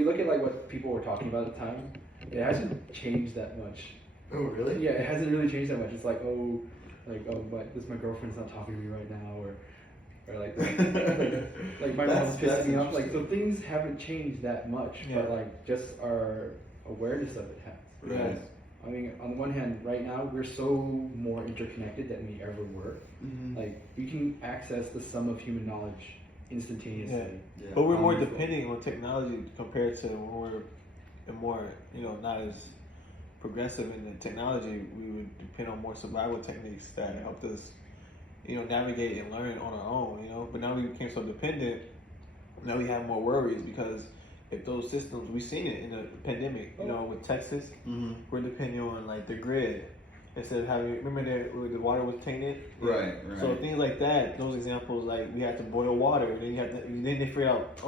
you look at like what people were talking about at the time, it hasn't changed that much. Oh, really? Yeah, it hasn't really changed that much. It's like, my girlfriend's not talking to me right now, or like my mom's pissing me off. Like, so things haven't changed that much, but like just our awareness of it has. Right. I mean, on the one hand, right now we're so more interconnected than we ever were. Mm-hmm. Like, we can access the sum of human knowledge instantaneously. Yeah. But we're more depending on technology compared to when we're more, not as progressive in the technology. We would depend on more survival techniques that helped us, navigate and learn on our own. But now we became so dependent. Now we have more worries because if those systems, we've seen it in the pandemic. With Texas, we're depending on like the grid instead of having. Remember where the water was tainted. Right. So things like that. Those examples, like we had to boil water, and then they figure out,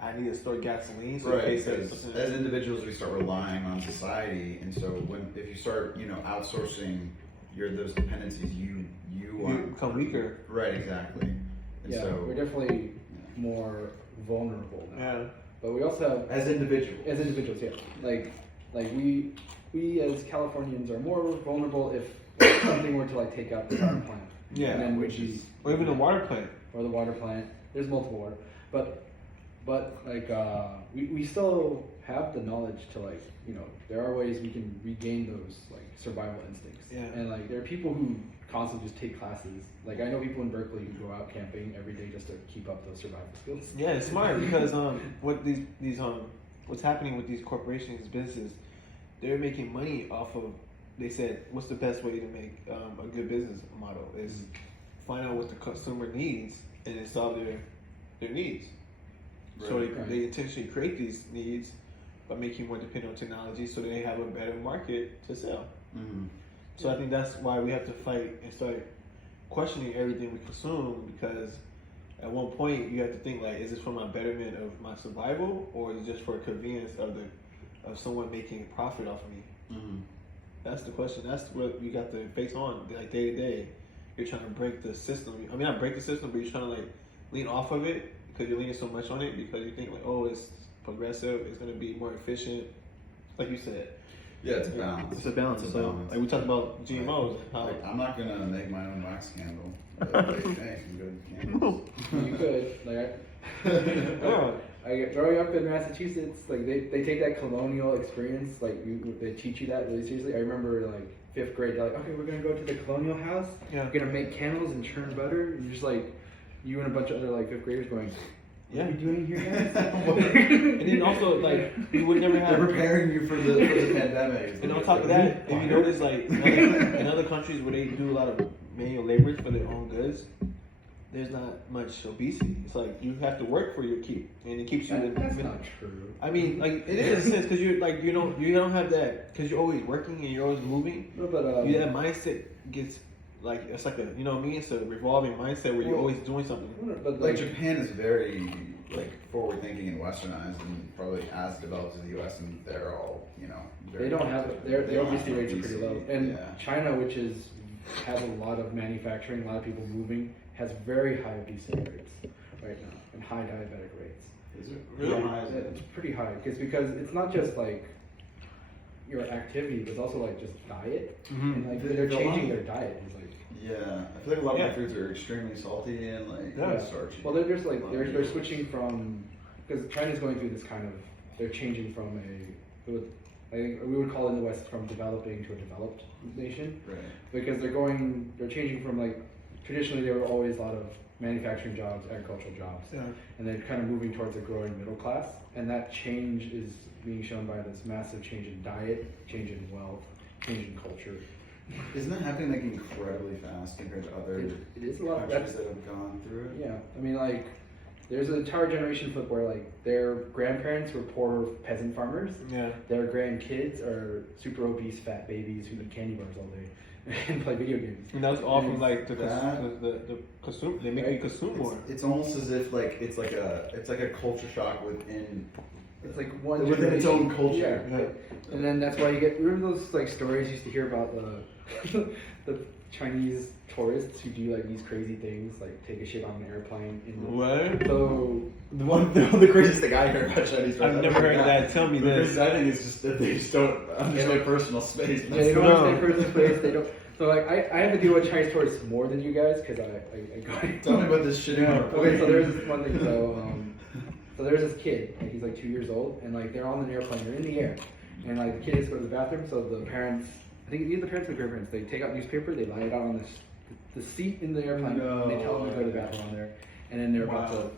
I need to store gasoline. So right, because as individuals, we start relying on society, and so if you start, outsourcing those dependencies, you become weaker. Right, exactly. And so we're definitely more vulnerable now. Yeah. But we also have as individuals, yeah. Like we as Californians are more vulnerable if something were to like take out the power plant. Yeah. And then or even the water plant. Or the water plant. There's multiple water, but like we still have the knowledge to like there are ways we can regain those like survival instincts. Yeah. And like there are people who constantly just take classes. Like I know people in Berkeley who go out camping every day just to keep up those survival skills. Yeah, it's smart because what's happening with these corporations, these businesses, they're making money off of. They said, what's the best way to make a good business model is find out what the consumer needs and then solve their needs. Right, so they intentionally create these needs by making you more dependent on technology so they have a better market to sell. Mm-hmm. So I think that's why we have to fight and start questioning everything we consume, because at one point you have to think like, is this for my betterment of my survival, or is it just for convenience of someone making a profit off of me? Mm-hmm. That's the question. That's what we got to face on, like day to day. You're trying to break the system. I mean, not break the system, but you're trying to like lean off of it because you're leaning so much on it because you think like, it's progressive, it's going to be more efficient. Like you said. Yeah, it's a balance. It's a balance. Like we talked about GMOs. Like, I'm not gonna make my own wax candle. But like, hey, some good candles. You could. Like, growing up in Massachusetts, like they take that colonial experience, like they teach you that really seriously. I remember like 5th grade, they're like, okay, we're gonna go to the colonial house. Yeah. We're gonna make candles and churn butter. And you're just like, you and a bunch of other like 5th graders going, what are we doing here, guys? And then also, like, you would never have. They're preparing you for the pandemic. And on top of that, if you notice, like, in other countries where they do a lot of manual labor for their own goods, there's not much obesity. It's like you have to work for your keep, and it keeps you. That's not true. I mean, like, it is in a sense because you're like you don't have that because you're always working and you're always moving. No, but that mindset gets. Like it's like it's a revolving mindset where you're always doing something. But like Japan is very like forward thinking and westernized and probably as developed as the US, and they're all they don't have their obesity rates are pretty low. And China, which has a lot of manufacturing, a lot of people moving, has very high obesity rates right now and high diabetic rates. Is it really high? It's pretty high because it's not just like your activity, but it's also like just diet, and like they're changing their diet. It's like I feel like a lot of my foods are extremely salty and like starchy. Well, they're just like they're switching from, because China's going through this kind of, they're changing from I think we would call it in the West from developing to a developed nation, right? Because they're changing from like traditionally there were always a lot of manufacturing jobs, agricultural jobs, and they're kind of moving towards a growing middle class, and that change is being shown by this massive change in diet, change in wealth, change in culture. Isn't that happening like incredibly fast compared to other it is a lot countries that have gone through it? Yeah, I mean like there's an entire generation flip where like their grandparents were poor peasant farmers. Yeah. Their grandkids are super obese fat babies who eat candy bars all day and play video games. And that's all from like the consume. They make you consume more. It's almost as if like it's like a culture shock within. It's like one within its own culture. Yeah. And then that's why you get, remember those like stories you used to hear about the Chinese tourists who do like these crazy things, like take a shit on an airplane. What? So the craziest thing I heard about Chinese. I've never heard that. Tell me the this. craziest thing is just that they just don't understand personal space. yeah, they don't understand personal space. They don't. So like I have to deal with Chinese tourists more than you guys because I got. Tell me about this shit. Okay, so there's this one thing. So there's this kid, like he's like 2 years old, and like they're on an airplane, they're in the air, and like the kid has to go to the bathroom. So the parents, I think either the parents or the grandparents, they take out newspaper, they lie it out on the seat in the airplane, and they tell them to go to the bathroom on there, and then they're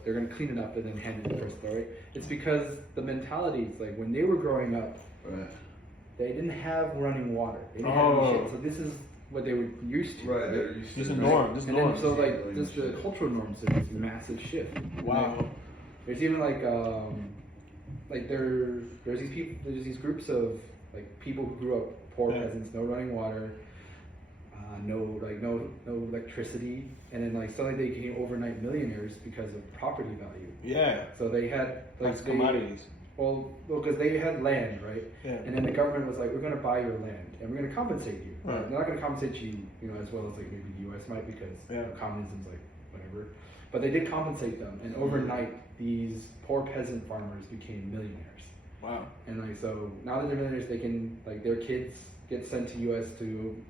they're gonna clean it up and then hand it to the person, right? It's because the mentality is like when they were growing up, they didn't have running water, they didn't have any shit. So this is what they were used to. Right, they're used to Just a it. norm. Just And norm. then, so like just the cultural norms, there's this massive shift. Wow. There's even like there's these people, there's these groups of like people who grew up poor peasants, no running water, no electricity, and then like suddenly they became overnight millionaires because of property value. Yeah. So they had like commodities. Well, because they had land, right? Yeah. And then the government was like, we're going to buy your land and we're going to compensate you. Right. They're not going to compensate you, as well as like maybe the U.S. might because communism's like whatever. But they did compensate them, and overnight these poor peasant farmers became millionaires. Wow. And like so now that they're millionaires, they can like their kids get sent to U.S.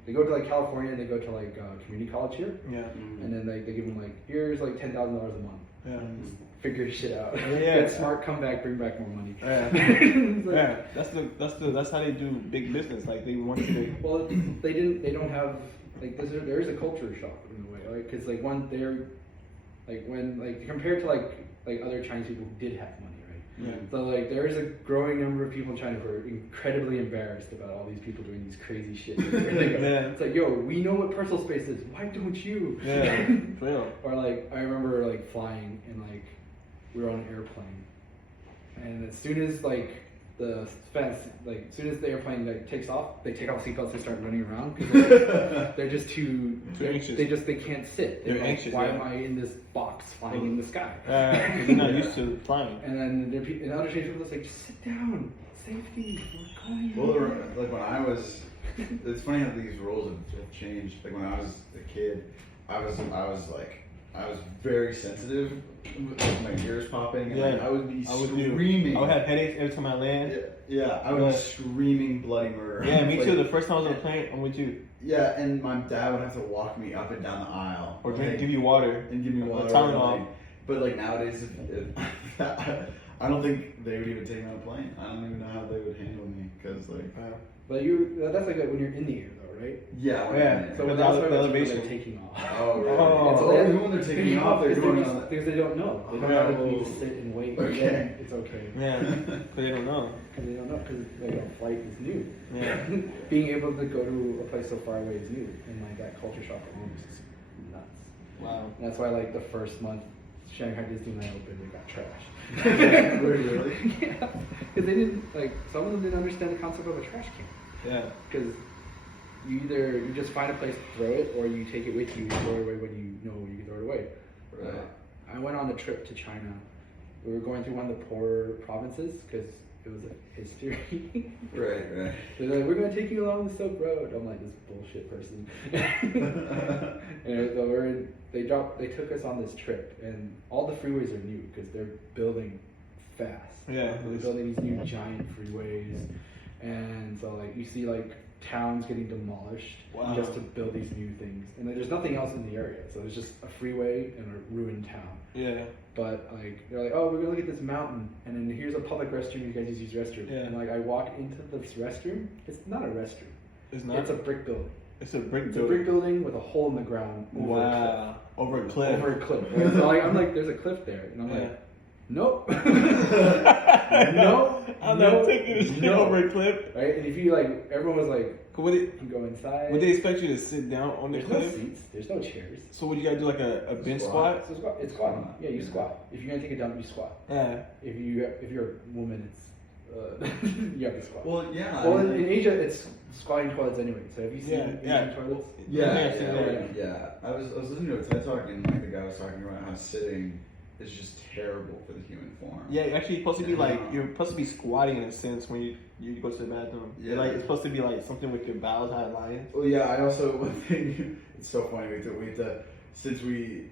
they go to like California and they go to like community college here. Yeah. And then they give them like here's like $10,000 a month. Yeah. Figure your shit out. Yeah. Get smart, come back, bring back more money. Yeah. That's how they do big business. Like they want you to. Well, they don't have like there is a culture shock in a way, like because like they're like when like compared to like other Chinese people who did have money, right? Yeah. So like there is a growing number of people in China who are incredibly embarrassed about all these people doing these crazy shit. It's like, yo, we know what personal space is. Why don't you? Yeah. Real. Or like I remember like flying and like we were on an airplane, and as soon as like the fence, like as soon as the airplane like takes off, they take off seatbelts and start running around because they're just too anxious. They can't sit. They're like, anxious. Why am I in this box flying in the sky? Because they're not used to flying. And then and other Chinese people just like, just sit down, safety, we're going. Well, like when I was, it's funny how these rules have changed. Like when I was a kid, I was very sensitive with my ears popping. And like, I would be screaming. I would have headaches every time I land. Yeah, I would be screaming bloody murder. Yeah, me too. The first time I was on a plane, I'm with you. Yeah, and my dad would have to walk me up and down the aisle. Or give you water. And give me water. Tylenol. But like nowadays, I don't think they would even take me on a plane. I don't even know how they would handle me because like. But that's like when you're in the air though, right? Yeah. So that's why they're taking off. Oh, really? So even when they're taking off, they're doing it because they don't know. They don't know that they need to sit and wait. Okay. And then it's okay. Yeah, because they don't know. Because like a flight is new. Yeah. Being able to go to a place so far away is new, and like that culture shock alone is just nuts. Wow. And that's why like the first month Shanghai Disneyland opened, they got trashed. Really? Yeah, because they didn't like some of them didn't understand the concept of a trash can. Yeah. Because you just find a place to throw it, or you take it with you and throw it away when you know you can throw it away. Right. I went on a trip to China. We were going through one of the poorer provinces because it was a history. Right. They're like, we're going to take you along the Silk Road. I'm like, this bullshit person. And so they took us on this trip, and all the freeways are new because they're building fast. Yeah. They're building these new giant freeways, and so like you see like towns getting demolished just to build these new things, and then there's nothing else in the area, so it's just a freeway and a ruined town. Yeah. But like they're like, oh, we're gonna look at this mountain, and then here's a public restroom. You guys use restroom. Yeah. And like I walk into this restroom. It's not a restroom. It's not. It's a brick building. It's a brick It's building. a brick building with a hole in the ground. Over a cliff. Over a cliff. Right? So like, I'm like, there's a cliff there, and I'm like, nope. Nope. I'm not taking this shit over a cliff. Right? And if you like, everyone was like, Would you can go inside. they expect you to sit down on the There's cliff? no seats. There's no chairs. So would you gotta do like a bench squat? So it's squatting. Yeah, you squat. If you're gonna take a dump, you squat. Yeah. If you're a woman, it's you have to squat. Well, yeah. Well, in Asia, it's squatting toilets anyway. So have you seen Asian toilets? Yeah. I was listening to a TED Talk, and like the guy was talking about how sitting is just terrible for the human form. Yeah, actually, you're supposed to be like you're supposed to be squatting in a sense when you go to the bathroom. Yeah. Like it's supposed to be like something with your bowels how it lines. Well, yeah. I also one thing. It's so funny. We have to since we've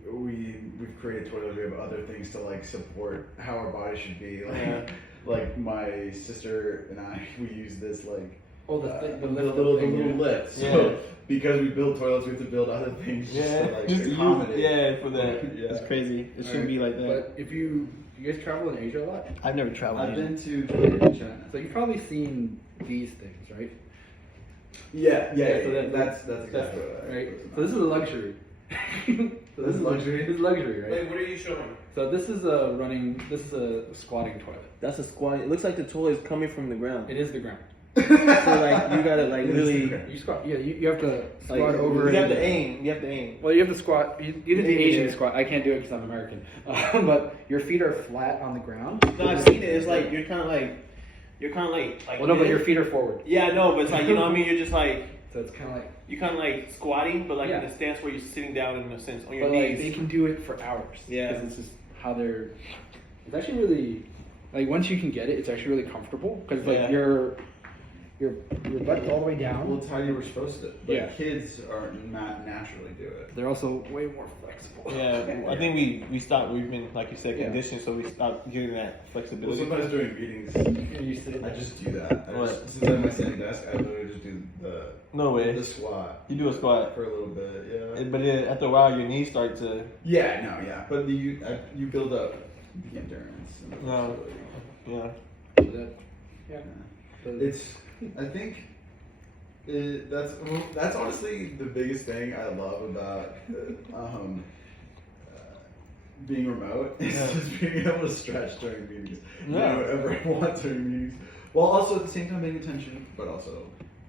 created toilets. We have other things to like support how our body should be. Like like my sister and I, we use this like. Oh, the little lift. So because we build toilets, we have to build other things just to like accommodate. Yeah, for that. Yeah. It's crazy. It shouldn't be like that. But if you guys travel in Asia a lot? I've never traveled. I've been to China. So you've probably seen these things, right? Yeah. So that's exactly right. So this is a luxury. So this is luxury. This is luxury, right? Wait, what are you showing? So this is a squatting toilet. That's a squat. It looks like the toilet is coming from the ground. It is the ground. So like you gotta like really. You squat. Yeah, you have to squat Like, over. You have to aim. You have to aim. Well, you have to squat. You do the Asian Yeah. squat. I can't do it because I'm American. But your feet are flat on the ground. No, I've seen it. It's like you're kind of like Well, no, but your feet are forward. Yeah, no, but it's like you know what I mean. You're just like So it's kind of like. you're kind of like squatting, but like Yeah. in a stance where you're sitting down in a sense on your But knees. like they can do it for hours. Yeah. Because this is how they're. It's actually really, like once you can get it, it's actually really comfortable because like your butt's all the way down. Well, it's how you were supposed to. But Yeah. kids are not naturally do it. They're also way more flexible. Yeah, I think we stopped. We've been like you said conditioned, so we stopped getting that Well, flexibility. sometimes during meetings, You're used to it. I just do that. What? Since I'm at my standing desk, I literally just do No way. the squat You do a squat, for a little bit. Yeah. but then after a while, your knees start to. Yeah. No. Yeah. But you build up the endurance. And the No. flexibility. Yeah. Yeah. It's. I think. That's honestly the biggest thing I love about being remote is just being able to stretch during meetings. Yeah. Whenever I want during meetings, while also at the same time paying attention, but also.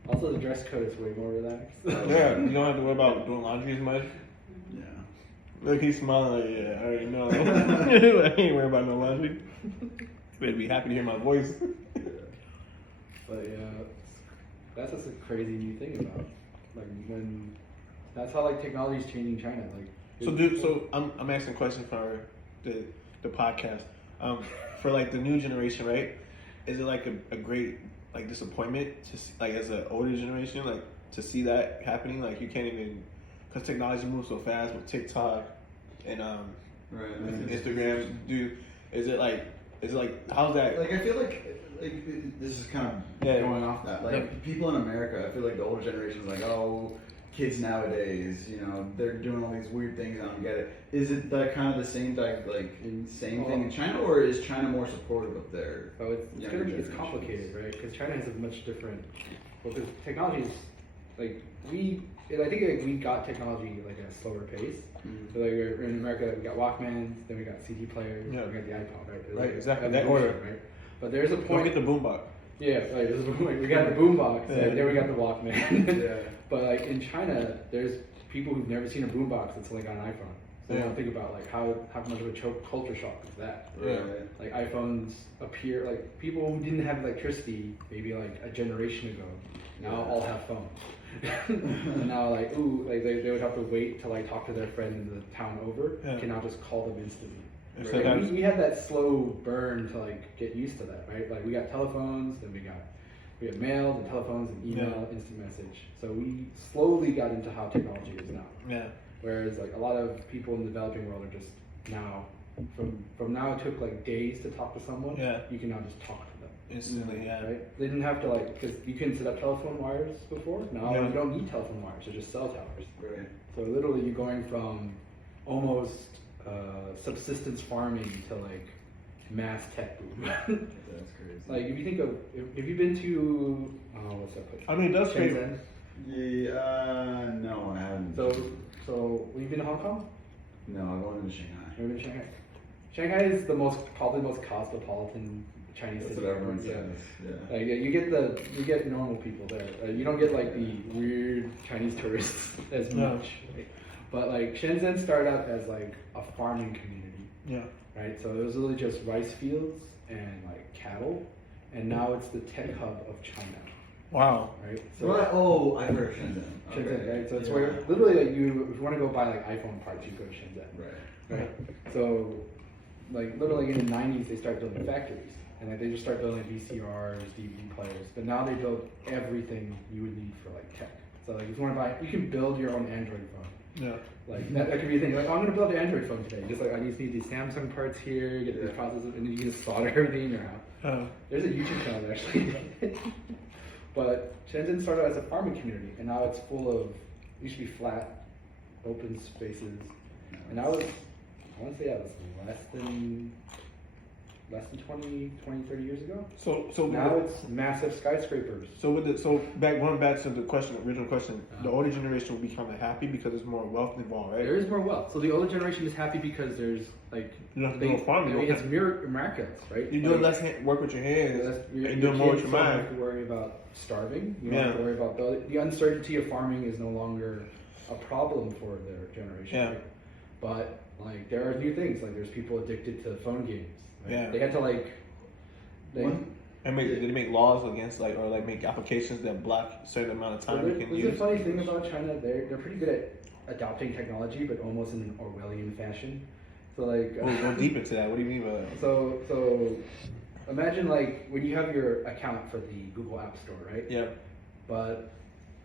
Also, the dress code is way more relaxed. Yeah, you don't have to worry about doing laundry as much. Yeah. Look, he's smiling like, yeah, I already know. I ain't worried about no laundry. Better be happy to hear my voice. But yeah, that's just a crazy new thing about like when that's how like technology is changing China. Like So I'm asking a question for the podcast. For like the new generation, right? Is it like a great like disappointment to see, like as an older generation like to see that happening? Like you can't even because technology moves so fast with TikTok and Right. Instagram. Is it like how's that? Like I feel like this is kind of going off that. Like people in America, I feel like the older generation is like, oh, kids nowadays, they're doing all these weird things. I don't get it. Is it the kind of the same thing in China, or is China more supportive of their? So it's complicated, right? Because China has a much different. Well, because technology is like I think like we got technology like at a slower pace. Mm-hmm. So like in America, we got Walkmans, then we got CD players, we got the iPod, right? Right, exactly. That order, right? But there's a point. Don't get the boombox. Yeah, like there's a point. We got the boombox, and then we got the Walkman. Yeah. But like in China, there's people who've never seen a boombox until like on an iPhone. So they don't think about like how much of a culture shock is that. Right. Like iPhones appear like people who didn't have electricity maybe like a generation ago now all have phones. And now like they would have to wait to like talk to their friend in the town over. You can now just call them instantly. Right. Like, we had that slow burn to like get used to that, right? Like we got telephones, then we got mail, and telephones, and email, instant message. So we slowly got into how technology is now. Yeah. Whereas like a lot of people in the developing world are just now from now it took like days to talk to someone. Yeah. You can now just talk to them instantly. Yeah. Right? They didn't have to like because you couldn't set up telephone wires before. Now you don't need telephone wires; they're just cell towers. Right. So literally, you're going from almost subsistence farming to like mass tech boom. That's crazy. Like if you think of if you've been to what's that place? I mean, it does create. Shenzhen. Yeah, no, I haven't. So you've been to Hong Kong? No, I went into Shanghai. Have you been to Shanghai? Shanghai is probably the most cosmopolitan Chinese That's city. what everyone says. Yeah. Like, you get normal people there. You don't get like the weird Chinese tourists as much. Right? But like Shenzhen started out as like a farming community. Yeah. Right. So it was really just rice fields and like cattle, and now it's the tech hub of China. Wow. Right. So I've heard of Shenzhen. Shenzhen, right? So it's where literally like if you want to go buy like iPhone parts, you go to Shenzhen. Right. Right. So like literally in the 90s they started building factories, and like they just started building VCRs, DVD players, but now they build everything you would need for like tech. So like if you want to buy, you can build your own Android phone. Yeah. Like that could be a thing. Like, oh, I'm gonna build an Android phone today. Just like I just need these Samsung parts here, get these processors, and then you can just solder everything in your house. There's a YouTube channel actually. But Shenzhen started as a farming community, and now it's full of, it used to be flat, open spaces, and now it's, I want to say that was less than 20, 30 years ago. So now it's massive skyscrapers. Going back to the original question, the older generation will be kind of happy because there's more wealth involved, right? There is more wealth. So the older generation is happy because there's like you don't have to do farming. It's miracles, right? You're doing less work with your hands. You're doing more with your mind. You don't have to worry about starving. You don't have to worry about the uncertainty of farming is no longer a problem for their generation. Yeah. Right? But like there are new things. Like there's people addicted to phone games. Right? Yeah. They had to like. Did they make laws against like make applications that block a certain amount of time you can use? The funny thing about China, they're pretty good at adopting technology, but almost in an Orwellian fashion. So like. Go deep into that. What do you mean by that? So imagine like when you have your account for the Google App Store, right? Yeah. But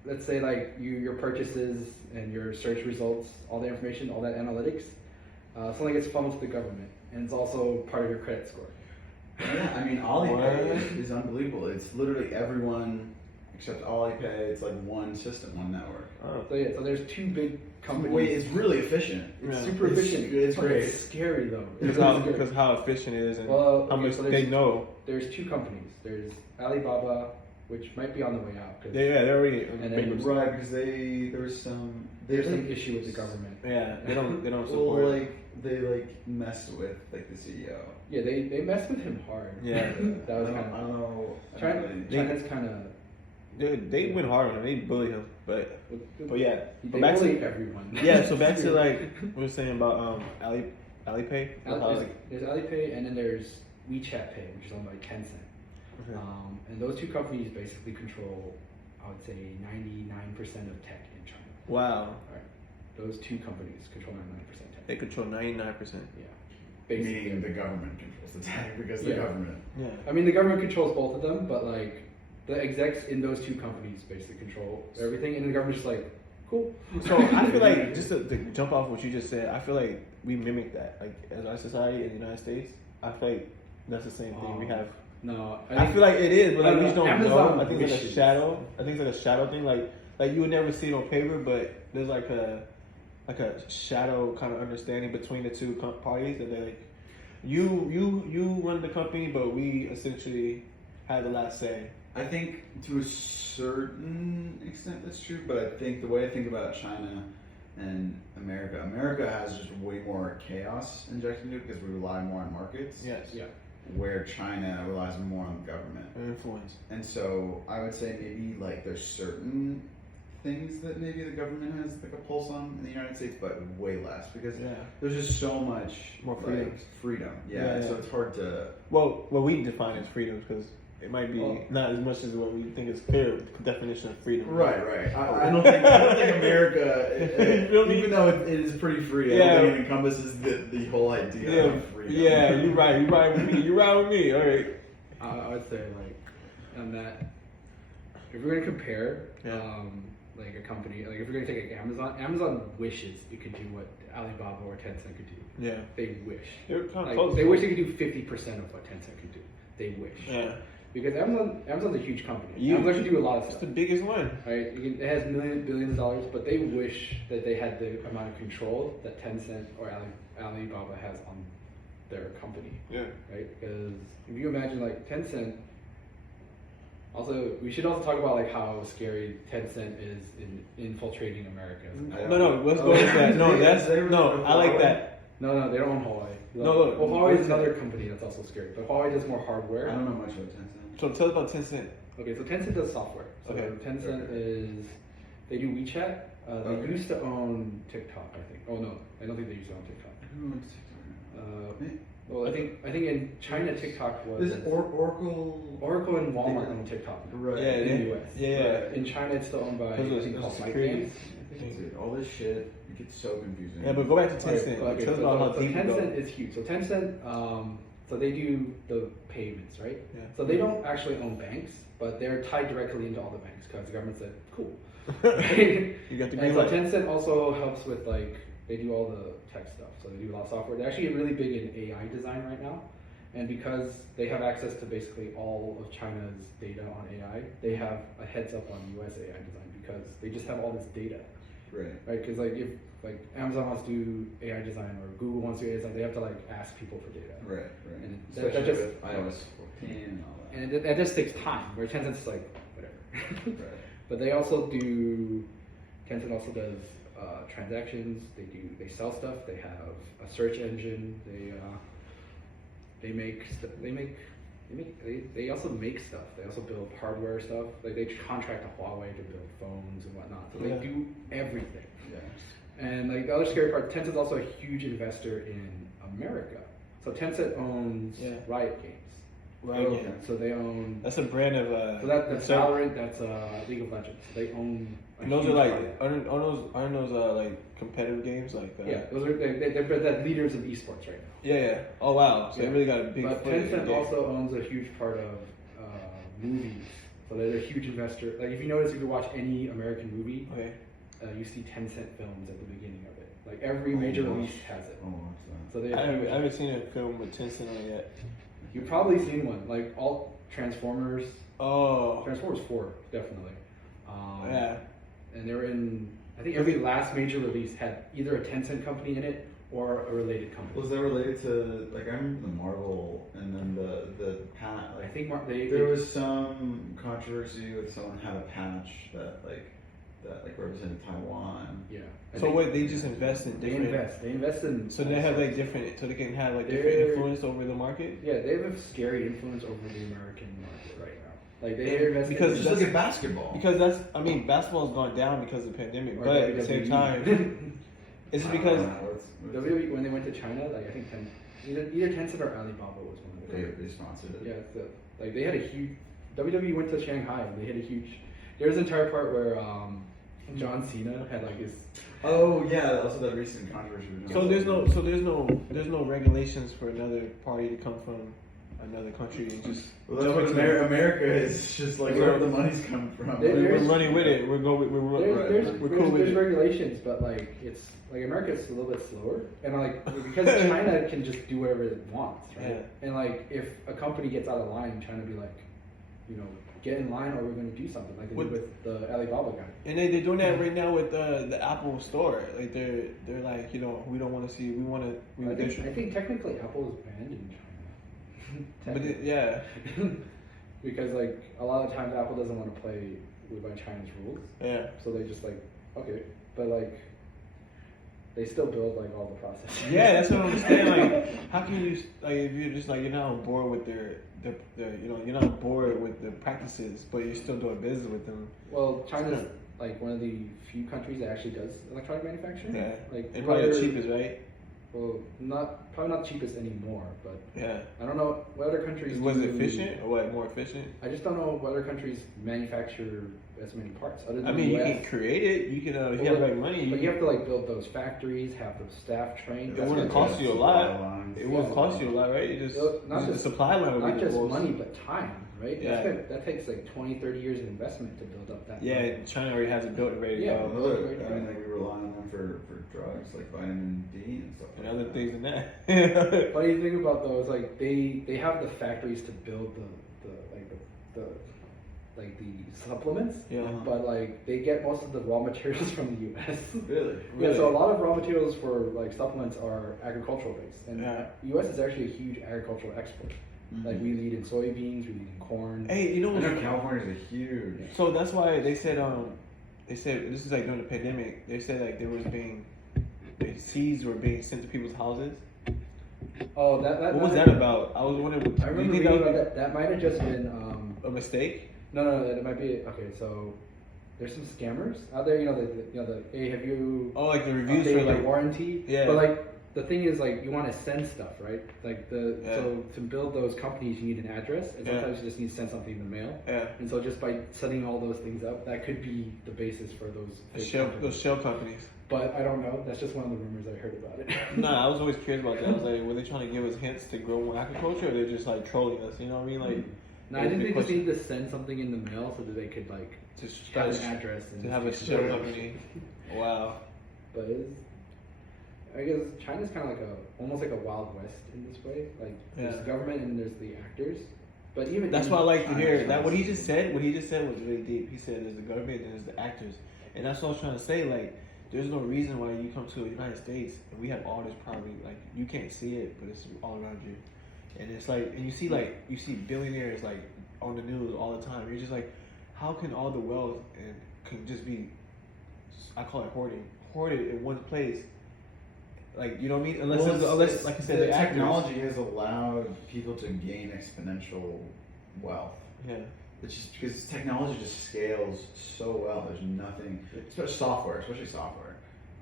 let's say like your purchases and your search results, all the information, all that analytics, something gets funneled to the government, and it's also part of your credit score. Yeah, I mean, Alipay is unbelievable. It's literally everyone except Alipay. It's like one system, one network. Oh. So there's two big companies. Wait, it's really efficient. It's super efficient. It's great. It's scary though. Because how efficient it is and how much they know. There's two companies. There's Alibaba, which might be on the way out. They're already right because there's some issue with the government. Yeah, they don't support. Well, they messed with like the CEO. Yeah, they messed with him hard. Yeah, that was I don't know. China's kind of. They went hard on him. They bullied him, but yeah. They bully everyone. Yeah, so back to like what we were saying about Alipay. There's Alipay, and then there's WeChat Pay, which is owned by Tencent. Okay. And those two companies basically control, I would say, 99% of tech in China. Wow. All right. Those two companies control 99% tech. They control 99%. Yeah. Basically. Meaning the government controls the tech because the government. Yeah. I mean, the government controls both of them, but like the execs in those two companies basically control everything, and the government's just like, cool. So I feel like just to jump off what you just said, I feel like we mimic that, like as our society in the United States. I feel like that's the same thing we have. No, I feel like it is, but like we just don't Amazon know. I think it's like a shadow. I think it's like a shadow thing. Like you would never see it on paper, but there's like a shadow kind of understanding between the two parties that they're like, you run the company, but we essentially have the last say. I think to a certain extent that's true, but I think the way I think about China and America has just way more chaos injected into it because we rely more on markets. Yes. Yeah. Where China relies more on the government. Influence. And so I would say maybe like there's certain things that maybe the government has like a pulse on in the United States, but way less because there's just so much more freedom. Yeah, so it's hard to. Well, what we define as freedom because it might be not as much as what we think is clear definition of freedom. Right. I don't think America, even though it is pretty free, I don't think it encompasses the whole idea of freedom. Yeah, you're right. You're right with me. You're right with me. All right. I would say like on that, if we're gonna compare, like a company, like if we're gonna take like Amazon wishes it could do what Alibaba or Tencent could do. Yeah. They wish. They're kind of like, close. They wish they could do 50% of what Tencent could do. They wish. Yeah. Because Amazon's a huge company. Amazon can do a lot of stuff. It's the biggest one. Right? It has billions of dollars, but they wish that they had the amount of control that Tencent or Alibaba has on their company. Yeah. Right? Because if you imagine like Tencent, also we should also talk about like how scary Tencent is in infiltrating America. No, let's go with that. I like that. No, they don't own Huawei. Well, Huawei is another company that's also scary, but Huawei does more hardware. I don't know much about Tencent. So tell us about Tencent. Okay, so Tencent does software. So Tencent is, they do WeChat. They used to own TikTok, I think. Oh no, I don't think they used to own TikTok. Who owns TikTok? Well, I think in China TikTok was. Is Oracle? Oracle and Walmart own TikTok. Right. In the US. Yeah. In China, it's still owned by I think called ByteDance. Dude, all this shit, it gets so confusing. Yeah, but go back to Tencent. Okay, Tell us about how so deep you go. Tencent is huge. So Tencent, so they do the payments, right? Yeah. So they don't actually own banks, but they're tied directly into all the banks because the government said, cool. Right? You got the And green so light. Tencent also helps with like, they do all the tech stuff. So they do a lot of software. They're actually really big in AI design right now. And because they have access to basically all of China's data on AI, they have a heads up on US AI design because they just have all this data. Right. Right, because like if like Amazon wants to do AI design or Google wants to do AI design, they have to like ask people for data. Right. And Especially that just with iOS 14 and all that. and that just takes time. Where Tencent's like whatever. Right. But they also do. Tencent also does transactions. They sell stuff. They have a search engine. They also make stuff. They also build hardware stuff. Like they contract to Huawei to build phones and whatnot. So Yeah. they do everything. Yeah. And like the other scary part, Tencent's also a huge investor in America. So Tencent owns Riot Games. Right. Okay. Yeah. So they own. That's a brand of. So that's so- Valorant. That's League of Legends. They own. a And those are huge like part of that. aren't those like competitive games like Yeah, those are they're the leaders of esports right now. yeah. Oh wow, so Yeah. they really got a big. But foot in the Tencent game. also owns a huge part of movies. So they're a huge investor. Like if you notice, if you watch any American movie, Okay. you see Tencent films at the beginning of it. Like every major release has it. Oh, what's that? So they I haven't seen a film with Tencent on it yet. You've probably seen one, like all Transformers. Oh. Transformers 4, definitely. Yeah. And they were in. I think every last major release had either a Tencent company in it or a related company. Was that related to, like, I remember the Marvel and then the patch, I like, think there was some controversy with someone had a patch that represented Taiwan. Yeah. I So think what? They just invest in They different. They invest in. So they have like different. So they can have like different They're- influence over the market. Yeah, they have a scary influence over the American market right now. Like they invest Because Just look at basketball. Because basketball's gone down because of the pandemic. Or But at the same WWE. time, it's just because WWE, when they went to China, like I think either Tencent or Alibaba was one of the. they sponsored it. Yeah, so, like they had a huge. WWE went to Shanghai and they had a huge. There's an entire part where John Cena had like his. Oh yeah, also that recent controversy. so there's no regulations for another party to come from another country and just. Well, that's what America is just like where the money's coming from. We're running with it. We're cool There's with it. regulations, but like it's like America's a little bit slower, and like because China can just do whatever it wants, right? Yeah. And like if a company gets out of line, China be like, you know, get in line or we're going to do something, like they did with the Alibaba guy. And they're doing that right now with the Apple Store. Like they're like, you know, we don't want to see. We want to. I think technically Apple is banned in China. But yeah. Because like a lot of times Apple doesn't want to play by China's rules. Yeah. So they just like, okay, but like they still build like all the processes. Yeah, that's what I'm saying. Like, how can you like if you're just like you're not on board with their you know you're not on board with the practices, but you're still doing business with them. Well, China's like one of the few countries that actually does electronic manufacturing. Yeah. Like And probably the cheapest, right? Well, probably not the cheapest anymore, but Yeah. I don't know what other countries. Was do. it efficient or what? More efficient? I just don't know what other countries manufacture as many parts. Other than I mean, the you US. can create it. You can if you have like money. But you have to like build those factories, have the staff trained. It wouldn't cost you a lot. It won't cost you a lot, right? It just Not the just supply line would not be just the most. money, but time, right? Yeah. That takes like 20, 30 years of investment to build up that. Yeah, China already has it built and ready to Yeah. go. Look, I mean, like we rely on them for drugs like vitamin D and stuff. And like other that. things than that. Funny thing about those, like they have the factories to build the supplements. Yeah. But like they get most of the raw materials from the US. Really? Yeah, so a lot of raw materials for like supplements are agricultural based, and Yeah. U.S. is actually a huge agricultural export. Mhm. Like we lead in soybeans, we lead in corn. Hey, you know I know what? California's a huge. So that's why they said this is like during the pandemic. They said like the seeds were being sent to people's houses. Oh, that What was that about? I was wondering. I do remember you think reading that about was that. That might have just been. a mistake? No, that might be okay. So there's some scammers out there. You know, hey, have you? Oh, like the reviews for updated your like warranty. Yeah. But like the thing is, like, you want to send stuff, right? Like so to build those companies, you need an address, and sometimes you just need to send something in the mail. Yeah. And so just by setting all those things up, that could be the basis for those shell companies. But I don't know. That's just one of the rumors I heard about it. No, I was always curious about that. I was like, were they trying to give us hints to grow more agriculture, or they're just like trolling us? You know what I mean? Like, no, I think they just need to send something in the mail so that they could like just have an address and to have a shell company. Wow. But I guess China's kind of like almost like a Wild West in this way. Like there's the government and there's the actors. But even that's why I like to hear that. What he just said was really deep. He said there's the government and there's the actors, and that's what I was trying to say. Like, there's no reason why you come to the United States and we have all this property. Like, you can't see it, but it's all around you. And it's like, and you see billionaires like on the news all the time. You're just like, how can all the wealth and can just be, I call it hoarded in one place? Like, you know what I mean? Unless like I said, the the technology has allowed people to gain exponential wealth. Yeah. It's just because technology just scales so well. There's nothing, especially software.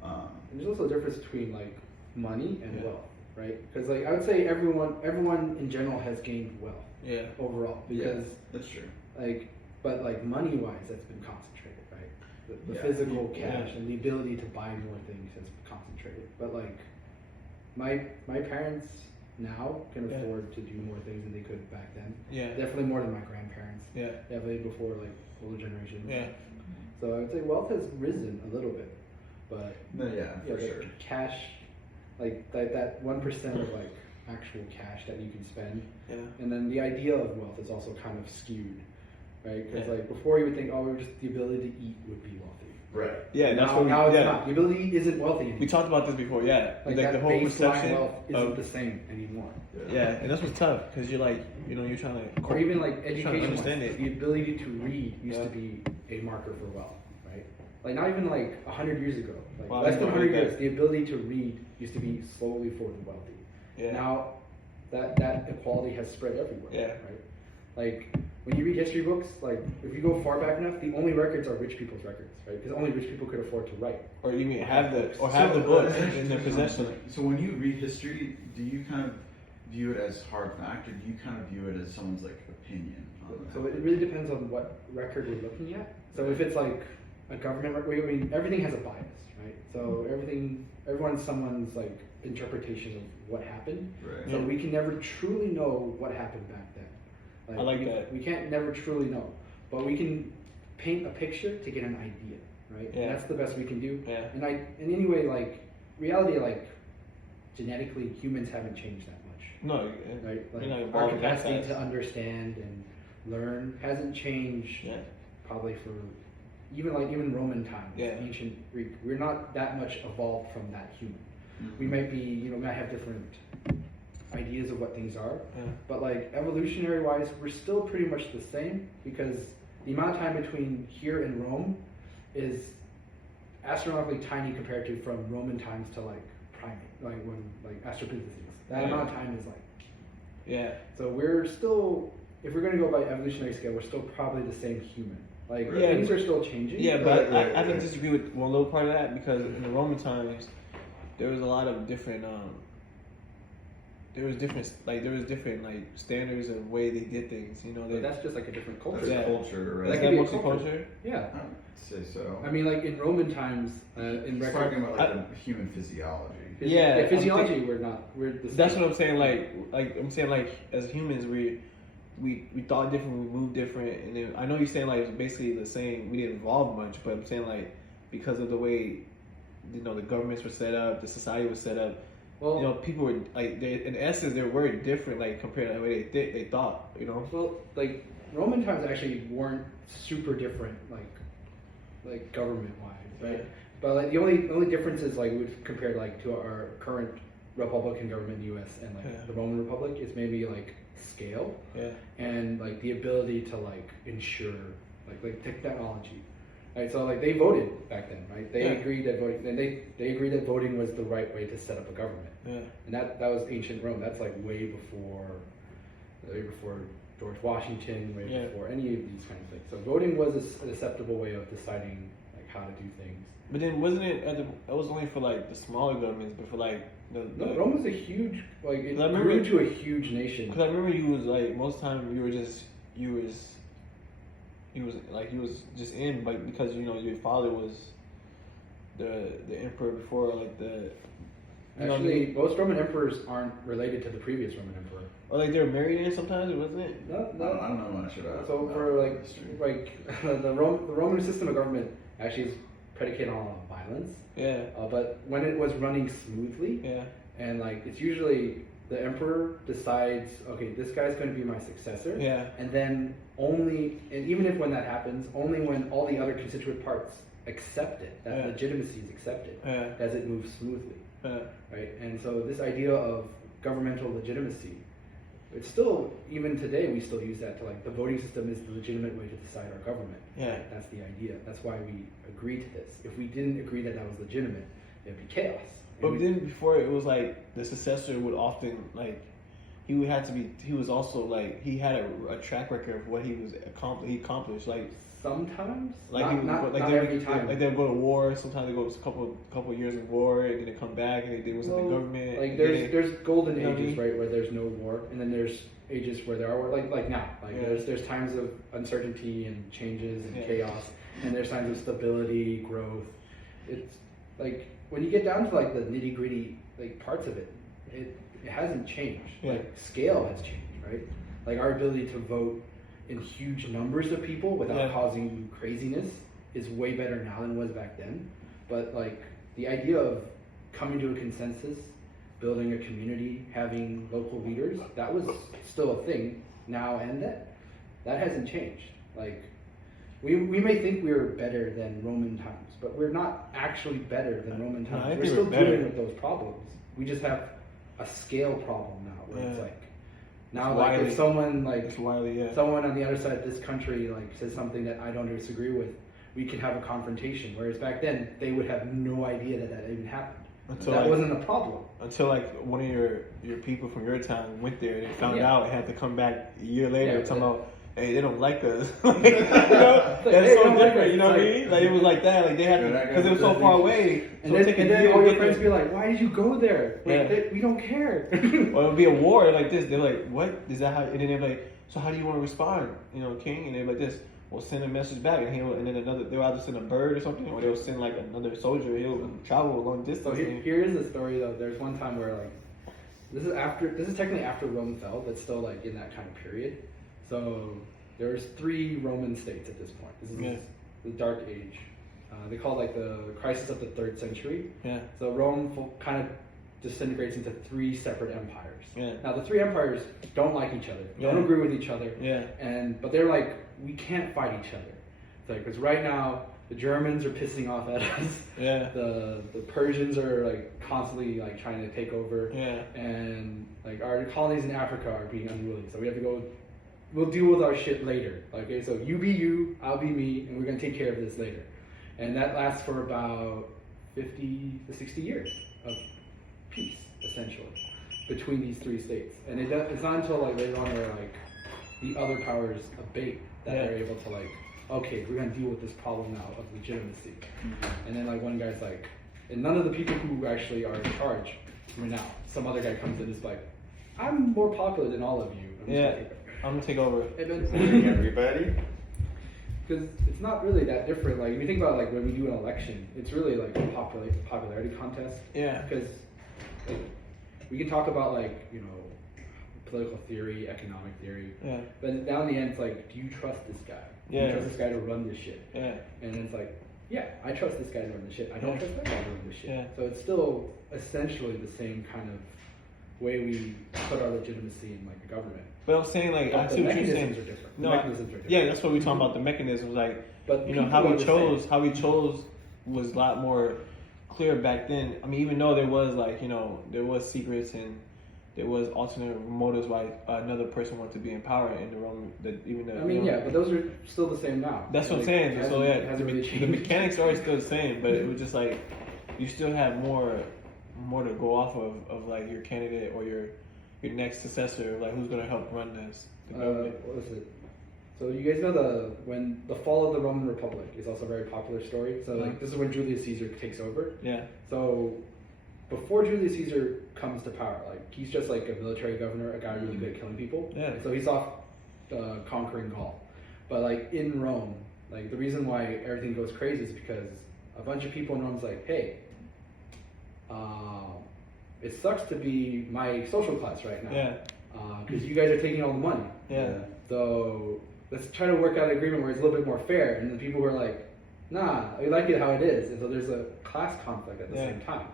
And there's also a difference between like money and wealth, right? Because like I would say everyone in general has gained wealth. Yeah. Overall, because that's true. Like, but like money wise, that's been concentrated, right? The physical cash and the ability to buy more things has been concentrated. But like my parents now can afford to do more things than they could back then. Yeah. Definitely more than my grandparents. Yeah. Definitely before like older generations. Yeah. So I would say wealth has risen a little bit, but for sure. Cash, like that 1% of like actual cash that you can spend. Yeah. And then the idea of wealth is also kind of skewed, right? Because like before you would think, just the ability to eat would be wealthy. Right. Yeah. Now it's not. The ability isn't wealthy anymore. We talked about this before. Yeah. Like that the whole perception wealth isn't the same anymore. Yeah, and that's what's tough because you're like, you're trying to. Or even like education. Understand it. The ability to read used to be a marker for wealth, right? Like not even like 100 years ago. Like less than 100 years, the ability to read used to be solely for the wealthy. Yeah. Now that equality has spread everywhere. Yeah. Right. Like when you read history books, like if you go far back enough, the only records are rich people's records, right? Because only rich people could afford to write. Or you mean have the book in their possession. So when you read history, do you kind of view it as hard fact, or do you kind of view it as someone's like opinion on that? So it really depends on what record we're looking at. So if it's like a government record, I mean everything has a bias, right? So everyone's someone's like interpretation of what happened. Right. So we can never truly know what happened back then. I like that. We can't never truly know, but we can paint a picture to get an idea, right? Yeah. And that's the best we can do. Yeah. And anyway, like reality, like genetically, humans haven't changed that much. No. Right. Like our capacity to understand and learn hasn't changed. Yeah. Probably for even Roman times, ancient Greek. We're not that much evolved from that human. Mm-hmm. We might be, might have different ideas of what things are, but like evolutionary wise, we're still pretty much the same because the amount of time between here and Rome is astronomically tiny compared to from Roman times to like primate, like when like Australopithecus. That amount of time is like So we're still, if we're going to go by evolutionary scale, we're still probably the same human. Like things are still changing. Yeah, but I can disagree with one little part of that because in the Roman times there was a lot of different there was different like standards of way they did things. But that's just like a different culture. That's culture, right? That could be a culture. Yeah. I would say so. I mean, like in Roman times, He's talking about like the human physiology. Physiology. We're the same. That's what I'm saying. Like I'm saying, like as humans, we thought different, we moved different, and then I know you're saying like it's basically the same. We didn't evolve much, but I'm saying like because of the way the governments were set up, the society was set up. Well, people were like, in essence, they were different, like compared to the way they thought. Well, like Roman times actually weren't super different, like government wise, right? But like the only difference is like we've compared like to our current Republican government in the U.S. and like the Roman Republic is maybe like scale and like the ability to like ensure like technology. Right, so like they voted back then, right? They agreed that voting, and they agreed that voting was the right way to set up a government. Yeah. And that was ancient Rome. That's like way before George Washington, way before any of these kind of things. So voting was an acceptable way of deciding like how to do things. But then wasn't it? It was only for like the smaller governments, but for like No, Rome was a huge, like, it I remember- grew to a huge nation. Because I remember you was like most time you was just in, like, because you know your father was the emperor before, like the. You know what I Actually, mean? most Roman emperors aren't related to the previous Roman emperor. Or like they were married in sometimes, wasn't it? No, I don't know much about. So about for like history. the Roman system of government actually is predicated on violence. Yeah. But when it was running smoothly, Yeah. and like it's usually the emperor decides, okay, this guy's going to be my successor. Yeah. And then only, and even if when that happens, only when all the other constituent parts accept it, that legitimacy is accepted, as it moves smoothly. Right? And so this idea of governmental legitimacy, it's still, even today, we still use that to like, the voting system is the legitimate way to decide our government. Yeah. That's the idea. That's why we agreed to this. If we didn't agree that that was legitimate, it'd be chaos. But then before it was like the successor would often like he would have to be. He was also like he had a track record of what he accomplished. Like sometimes, like not they every would, time. Like they would go to war. Sometimes they go a couple years of war and then they come back and they was in the government. Like there's golden you know what I ages, mean? right, where there's no war, and then there's ages where there are war. Like now, like there's times of uncertainty and changes and chaos, and there's times of stability, growth. It's like when you get down to like the nitty gritty like parts of it, it hasn't changed. Like scale has changed, right? Like our ability to vote in huge numbers of people without causing craziness is way better now than it was back then. But like the idea of coming to a consensus, building a community, having local leaders, that was still a thing now and then. That hasn't changed. Like we may think we're better than Roman times, but we're not actually better than Roman times. No, we're still dealing with those problems. We just have a scale problem now, where it's like now, like if someone someone on the other side of this country like says something that I don't disagree with, we can have a confrontation. Whereas back then, they would have no idea that even happened. That wasn't a problem. Until like one of your people from your town went there and they found out and had to come back a year later talking about, hey, they don't like us. Like, you know, that's so different. You know what I mean? Like it was like that. Like they had because it was so far away. And then all your friends be like, "Why did you go there? Like, we don't care." Or it would be a war like this. They're like, "What is that? How?" And then they're like, "So how do you want to respond, you know, King?" And they're like, "This." Well, send a message back, and then another. They'll either send a bird or something, or they'll send like another soldier. He'll travel a long distance. So here is the story though. There's one time where like this is technically after Rome fell, but still like in that kind of period. So there's 3 Roman states at this point. This is the Dark Age. They call it like the crisis of the 3rd century. Yeah. So Rome kind of disintegrates into 3 separate empires. Yeah. Now the 3 empires don't like each other, don't agree with each other. Yeah. But they're like, we can't fight each other. It's like, because right now the Germans are pissing off at us. Yeah. The Persians are like constantly like trying to take over. Yeah. And like our colonies in Africa are being unruly, so we have to go. We'll deal with our shit later. Okay, so you be you, I'll be me, and we're gonna take care of this later. And that lasts for about 50 to 60 years of peace, essentially, between these 3 states. And it's not until like later on where like the other powers abate that they're able to like, okay, we're gonna deal with this problem now of legitimacy. And then like one guy's like, and none of the people who actually are in charge win out. Some other guy comes in and is like, I'm more popular than all of you. I'm gonna take over. Everybody. Because it's not really that different. Like if you think about like when we do an election, it's really like a popularity contest. Yeah. Because like, we can talk about like, you know, political theory, economic theory. Yeah. But down the end, it's like, do you trust this guy? Do you trust this guy to run this shit? Yeah. And it's like, yeah, I trust this guy to run this shit. I don't trust that guy to run this shit. Yeah. So it's still essentially the same kind of way we put our legitimacy in like the government. But I'm saying like I the see what you're saying. mechanisms are different. No, the mechanisms are different. yeah, that's what we're talking about. The mechanisms, like, But you know, how we chose was a lot more clear back then. I mean, even though there was like, you know, there was secrets and there was alternate motives why another person wanted to be in power in the Roman. But those are still the same now. That's what I'm saying. So yeah, the mechanics are still the same, but it was just like you still have more to go off of like your candidate or your next successor, like who's gonna help run this. What was it? So you guys know when the fall of the Roman Republic is also a very popular story. So like this is when Julius Caesar takes over. Yeah. So before Julius Caesar comes to power, like he's just like a military governor, a guy really good at killing people. Yeah. And so he's off conquering Gaul. But like in Rome, like the reason why everything goes crazy is because a bunch of people in Rome's like, hey, it sucks to be my social class right now. Yeah. Because you guys are taking all the money. Yeah. So let's try to work out an agreement where it's a little bit more fair. And the people who are like, nah, we like it how it is. And so there's a class conflict at the same time.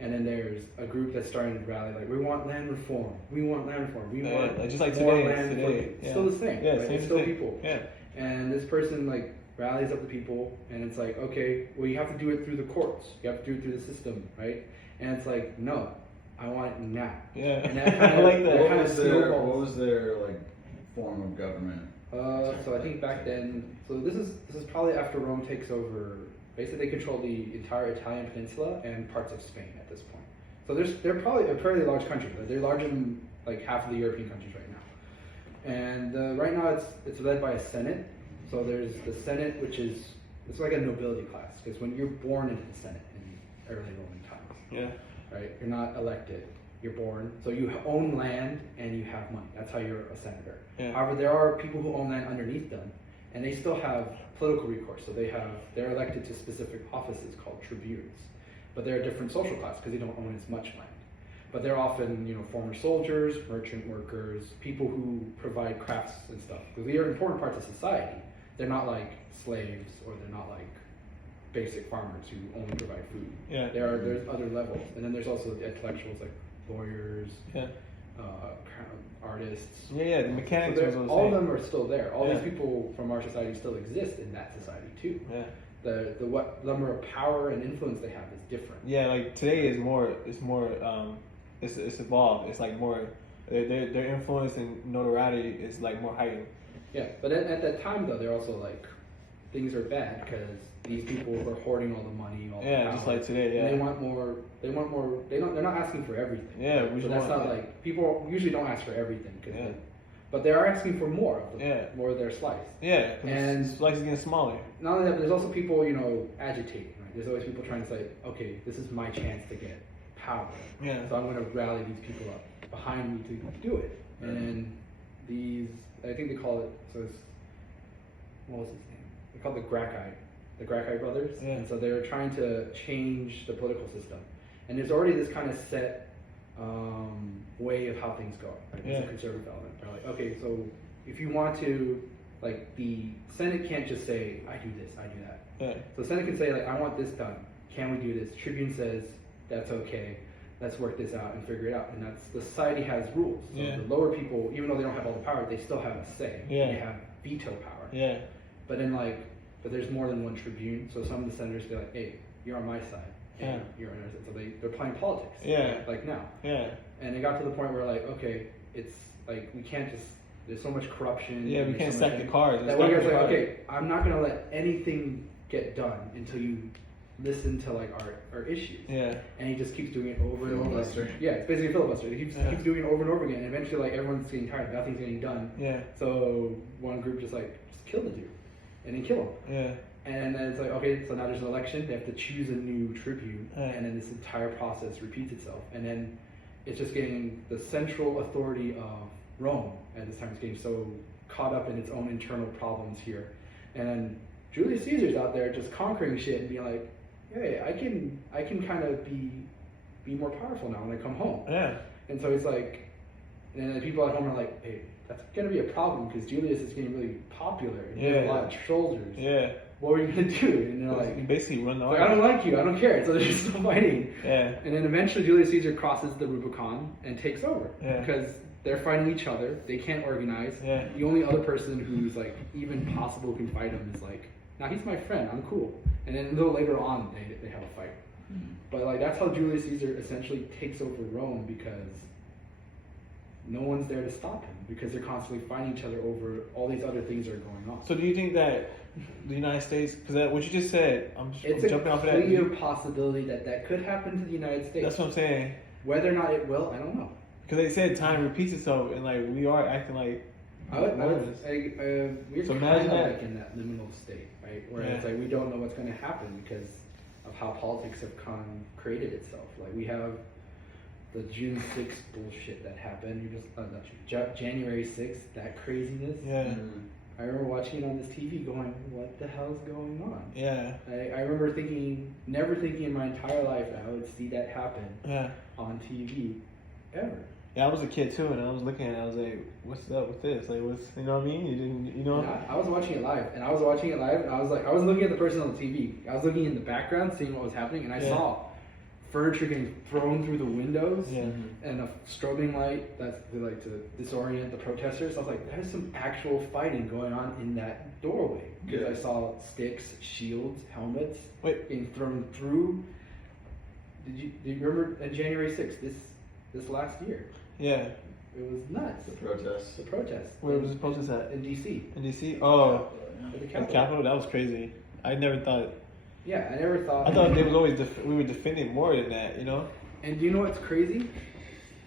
And then there's a group that's starting to rally, like, we want land reform. We want land reform. We want just like more today. land Today. It's still the same. Yeah, right? same It's still thing. people. Yeah. And this person, like, rallies up the people. And it's like, okay, well, you have to do it through the courts. You have to do it through the system, right? And it's like, no, I want it now. Yeah. And that I like that. What was their like form of government? So I think back then, so this is probably after Rome takes over. Basically, they control the entire Italian peninsula and parts of Spain at this point. So they're probably a fairly large country. They're larger than like half of the European countries right now. And right now it's led by a senate. So there's the senate, which is it's like a nobility class because when you're born into the senate in early Roman times, right, you're not elected. You're born, so you own land and you have money. That's how you're a senator. Yeah. However, there are people who own land underneath them, and they still have political recourse. So they're elected to specific offices called tribunes, but they're a different social class because they don't own as much land. But they're often, former soldiers, merchant workers, people who provide crafts and stuff. Because they are important parts of society. They're not like slaves or they're not like basic farmers who only provide food. Yeah. There's other levels, and then there's also the intellectuals like lawyers, Yeah. kind of artists. Yeah, the mechanics So was what I was all of saying. them are still there. All Yeah. these people from our society still exist in that society too. Yeah. The what number of power and influence they have is different. Yeah, like today is more. It's evolved. It's like more. Their influence and notoriety is like more heightened. Yeah, but at that time though, they're also like things are bad because these people were hoarding all the money, all the Yeah, power. just like today. Yeah. And they want more. They want more. They're not asking for everything. Yeah, we So just that's want not that. like people usually don't ask for everything Yeah. but they are asking for more of them, Yeah. more of their slice. Yeah, And- and slice is getting smaller. Not only that, but there's also people agitating. Right? There's always people trying to say, okay, this is my chance to get power. Yeah. So I'm going to rally these people up behind me to do it. And then I think they call it. So it's what was his name? They call it the Gracchi brothers. Yeah. And so they're trying to change the political system. And there's already this kind of set way of how things go. Right? There's Yeah. a conservative element. They're like, okay, so if you want to, like, the Senate can't just say, I do this, I do that. Yeah. So the Senate can say, like, I want this done. Can we do this? Tribune says, that's okay. Let's work this out and figure it out. And the society has rules. So Yeah. the lower people, even though they don't have all the power, they still have a say. Yeah. They have veto power. Yeah. But then, but there's more than one tribune. So some of the senators be like, hey, you're on my side. And you're on our side. So they're playing politics. Yeah. Like now. Yeah. And it got to the point where, like, okay, it's like we can't just. There's so much corruption. Yeah, we there's can't so stack much the cards. that one guy's like, okay, I'm not gonna let anything get done until you listen to like our issues. Yeah. And he just keeps doing it over and over. Filibuster. Yeah, it's basically a filibuster. He keeps Yeah. doing it over and over again. And eventually, like everyone's getting tired. Nothing's getting done. Yeah. So one group just kill the dude, and then kill him. Yeah. And then it's like, okay, so now there's an election. They have to choose a new tribune, Yeah. and then this entire process repeats itself. And then it's just getting the central authority of Rome at this time is getting so caught up in its own internal problems here. And then Julius Caesar's out there just conquering shit and being like, hey, I can kind of be more powerful now when I come home. Yeah. And so it's like, and then the people at home are like, hey, that's going to be a problem because Julius is getting really popular. And he has a lot of soldiers. Yeah. What are you going to do? And they're You like, basically run the like, I don't like you. I don't care. So they're just still fighting. Yeah. And then eventually Julius Caesar crosses the Rubicon and takes over. Yeah. Because they're fighting each other. They can't organize. Yeah. The only other person who's like even possible who can fight him is like, now he's my friend. I'm cool. And then a little later on, they have a fight. But like that's how Julius Caesar essentially takes over Rome because no one's there to stop him because they're constantly fighting each other over all these other things that are going on. So do you think that the United States, because what you just said, I'm It's jumping a off of that. clear possibility that could happen to the United States. That's what I'm saying. Whether or not it will, I don't know. Because they said time repeats itself, and like we are acting like. We're So kind imagine of that. like in that liminal state, right? Where Yeah. it's like we don't know what's going to happen because of how politics have created itself. Like we have the June 6th bullshit that happened. You just not January 6th, that craziness. Yeah. I remember watching it on this TV, going, "What the hell's going on?" Yeah. I remember never thinking in my entire life that I would see that happen. Yeah. On TV, ever. Yeah, I was a kid too, and I was looking at it. I was like, "What's up with this? Like, what's you know what I mean? You didn't, you know?" Yeah, I was watching it live, and I was wasn't looking at the person on the TV. I was looking in the background, seeing what was happening, and I saw furniture getting thrown through the windows, and a strobing light that's like to disorient the protesters. I was like, "There's some actual fighting going on in that doorway." Because I saw sticks, shields, helmets being thrown through. Did you remember on January 6th, this last year? Yeah. It was nuts. The protests. The protest. Where was the protest at? In D.C. In DC? Oh, At the the Capitol. Capitol. That was crazy. I never thought. Yeah, I never thought. I thought they was always we were defending more than that, you know. And do you know what's crazy?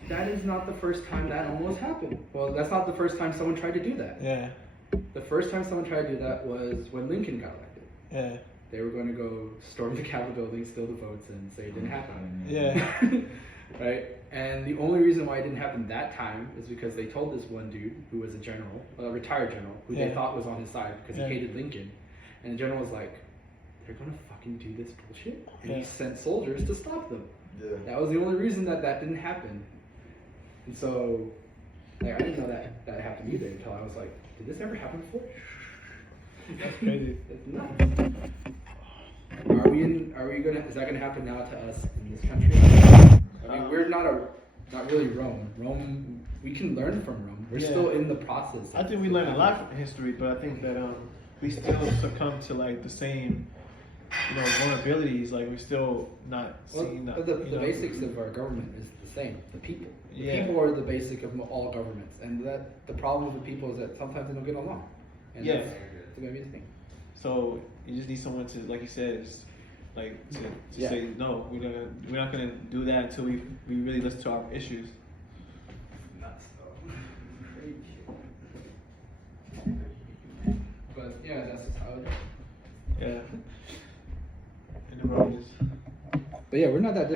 That is not the first time that almost happened. Well, that's not the first time someone tried to do that. Yeah. The first time someone tried to do that was when Lincoln got elected. Yeah. They were going to go storm the Capitol building, steal the votes, and say it didn't happen. Yeah. Right? And the only reason why it didn't happen that time is because they told this one dude who was a general, a retired general, who they thought was on his side because he hated Lincoln. And the general was like, "They're going to fucking do this bullshit?" And he sent soldiers to stop them. Yeah. That was the only reason that didn't happen. And so, like, I didn't know that happened either until I was like, did this ever happen before? That's crazy. It's nuts. Is that gonna happen now to us in this country? I mean, we're not really Rome. Rome, we can learn from Rome. We're still in the process. I think we learned a lot from history, but I think that we still succumb to like the same, vulnerabilities. Like we're still not seeing that. The basics of our government is the same. The people. The Yeah. people are the basic of all governments, and that the problem with the people is that sometimes they don't get along. And that's gonna be the thing. So you just need someone to, like you said, to say no. We're not gonna do that until we really listen to our issues. Nuts though. Crazy shit. But yeah, that's just how it is. Yeah. And the road is. But yeah, we're not that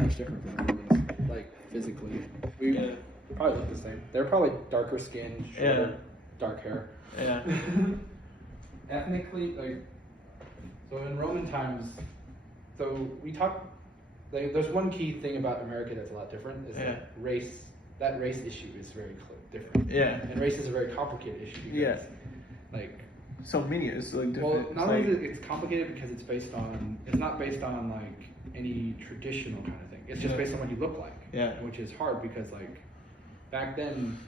much different from Romans, like physically. We probably look the same. They're probably darker skin, shorter, dark hair. Yeah. Ethnically, so in Roman times, so we talk. There's one key thing about America that's a lot different is that race. That race issue is very different. Yeah. And race is a very complicated issue. Because, so many. It's like different. Well, not only is it's complicated because it's not based on like any traditional kind of thing. It's just based on what you look like. Yeah. Which is hard because like back then,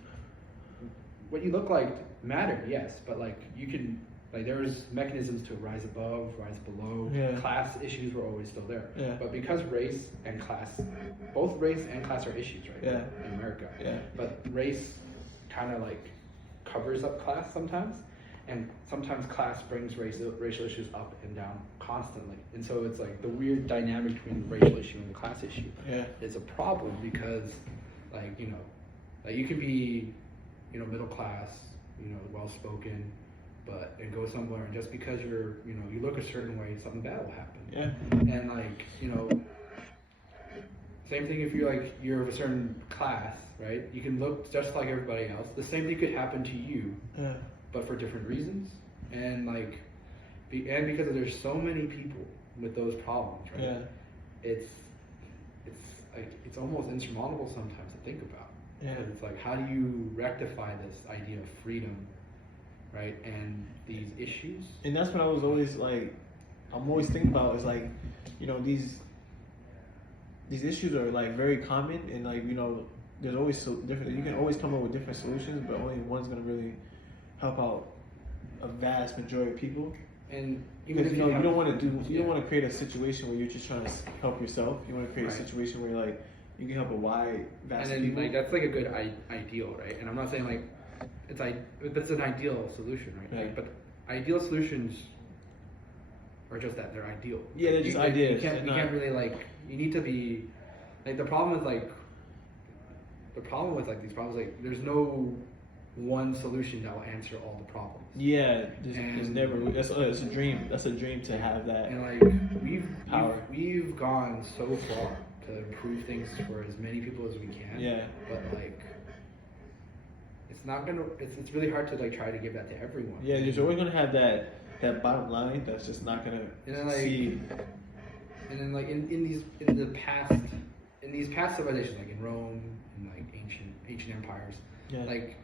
what you look like mattered, yes, but like you can there was mechanisms to rise above, rise below. Yeah. Class issues were always still there. Yeah. But because race and class, both race and class are issues, right? Yeah. In America. Yeah. But race kind of like covers up class sometimes. And sometimes class brings racial issues up and down constantly. And so it's like the weird dynamic between the racial issue and the class issue is a problem because you can be, middle class, well spoken, and go somewhere and just because you look a certain way, something bad will happen. Yeah. And same thing if you're of a certain class, right? You can look just like everybody else. The same thing could happen to you. Yeah. But for different reasons, and because there's so many people with those problems, right? Yeah. It's almost insurmountable sometimes to think about. Yeah. It's like, how do you rectify this idea of freedom, right? And these issues. And that's what I was always I'm always thinking about is these issues are very common and there's always different. You can always come up with different solutions, but only one's gonna really help out a vast majority of people. And even if you don't want to create a situation where you're just trying to help yourself. You want to create a situation where you can help a wide vast of people. That's a good ideal, right? And I'm not saying that's an ideal solution, right? But ideal solutions are just that, they're ideal. Yeah, they're just ideas. You can't really you need to be the problem with these problems there's no one solution that will answer all the problems. Yeah, there's never. It's a dream. That's a dream to have that. And like Power. we've gone so far to improve things for as many people as we can. Yeah. But like, it's not gonna. It's really hard to like try to give that to everyone. Yeah, you're always gonna have that bottom line that's just not gonna And then like, succeed. and then like in these past civilizations, like in Rome and like ancient empires, Yeah. like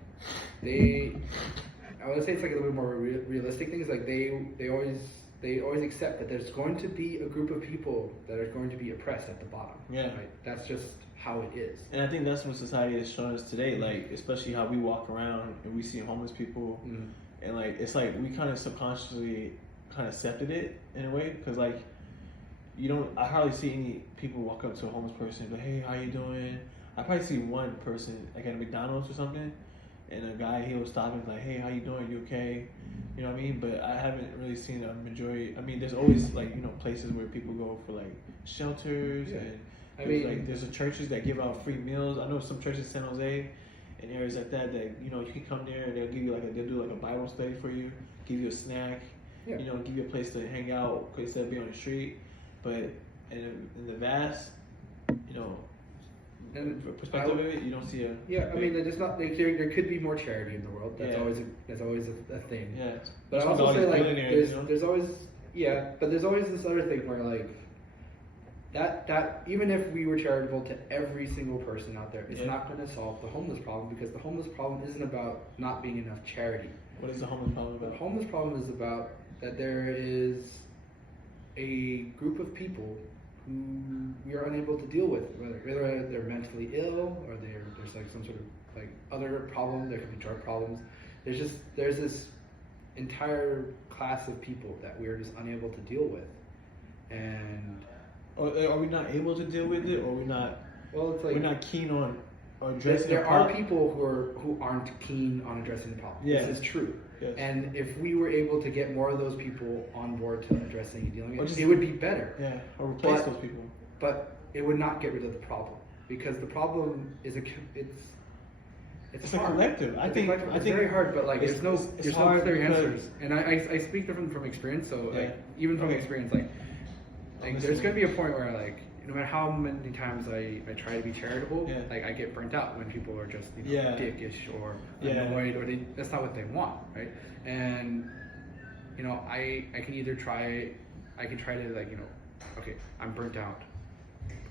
I would say it's like a little bit more realistic things. Like they always accept that there's going to be a group of people that are going to be oppressed at the bottom. Yeah. Right? That's just how it is. And I think that's what society is showing us today. Like, especially how we walk around and we see homeless people, and like it's like we kind of subconsciously kind of accepted it in a way, because like I hardly see any people walk up to a homeless person and be like, hey, how you doing? I probably see one person like at a McDonald's or something, and a guy, he will stop and be like, hey, how you doing? You okay? You know what I mean? But I haven't really seen a majority. I mean, there's always like, you know, places where people go for like shelters, and there's churches that give out free meals. I know some churches in San Jose and areas like that you know, you can come there and they'll give you they'll do like a Bible study for you, give you a snack, you know, give you a place to hang out instead of being on the street. But in the vast, you know, And perspective of it, you don't see a. Yeah, I mean, there's not. There could be more charity in the world. That's Yeah. always a thing. Yeah. But I That's also all say these like billionaires, you know? there's always but there's always this other thing where like that even if we were charitable to every single person out there, it's not going to solve the homeless problem, because the homeless problem isn't about not being enough charity. What is the homeless problem about? The homeless problem is about that there is a group of people who we are unable to deal with, whether they're mentally ill or there's like some sort of like other problem. There could be drug problems. There's this entire class of people that we're just unable to deal with, and are we not able to deal with it, or we're not? Well, it's like we're not keen on addressing. There are people who aren't keen on addressing the problem. Yeah. This is true. Yes. And if we were able to get more of those people on board to addressing and dealing with Or it, it would be better. Yeah, or replace those people. But it would not get rid of the problem, because the problem is it's a hard. collective. I think it's very hard, but like there's no hard clear because- answers. And I speak from experience, so Yeah. like even from Okay. experience, like there's gonna be a point where like no matter how many times I try to be charitable, Yeah. like I get burnt out when people are just Yeah. dickish or Yeah. annoyed, or that's not what they want, right? And you know I can either try to like, you know, okay, I'm burnt out,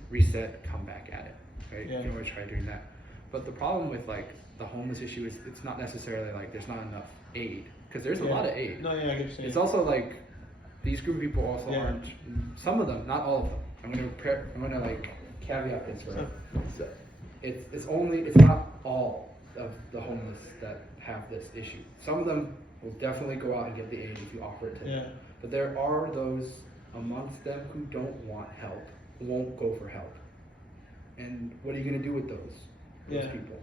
reset, come back at it, right? Yeah. You can always try doing that. But the problem with like the homeless issue is it's not necessarily like there's not enough aid, because there's a lot of aid. No, yeah, I get what you're saying. It's also like these group of people also Yeah. aren't. Some of them, not all of them. I'm gonna like caveat this, right? So it's not all of the homeless that have this issue. Some of them will definitely go out and get the aid if you offer it to them. Yeah. But there are those amongst them who don't want help, who won't go for help. And what are you gonna do with those people?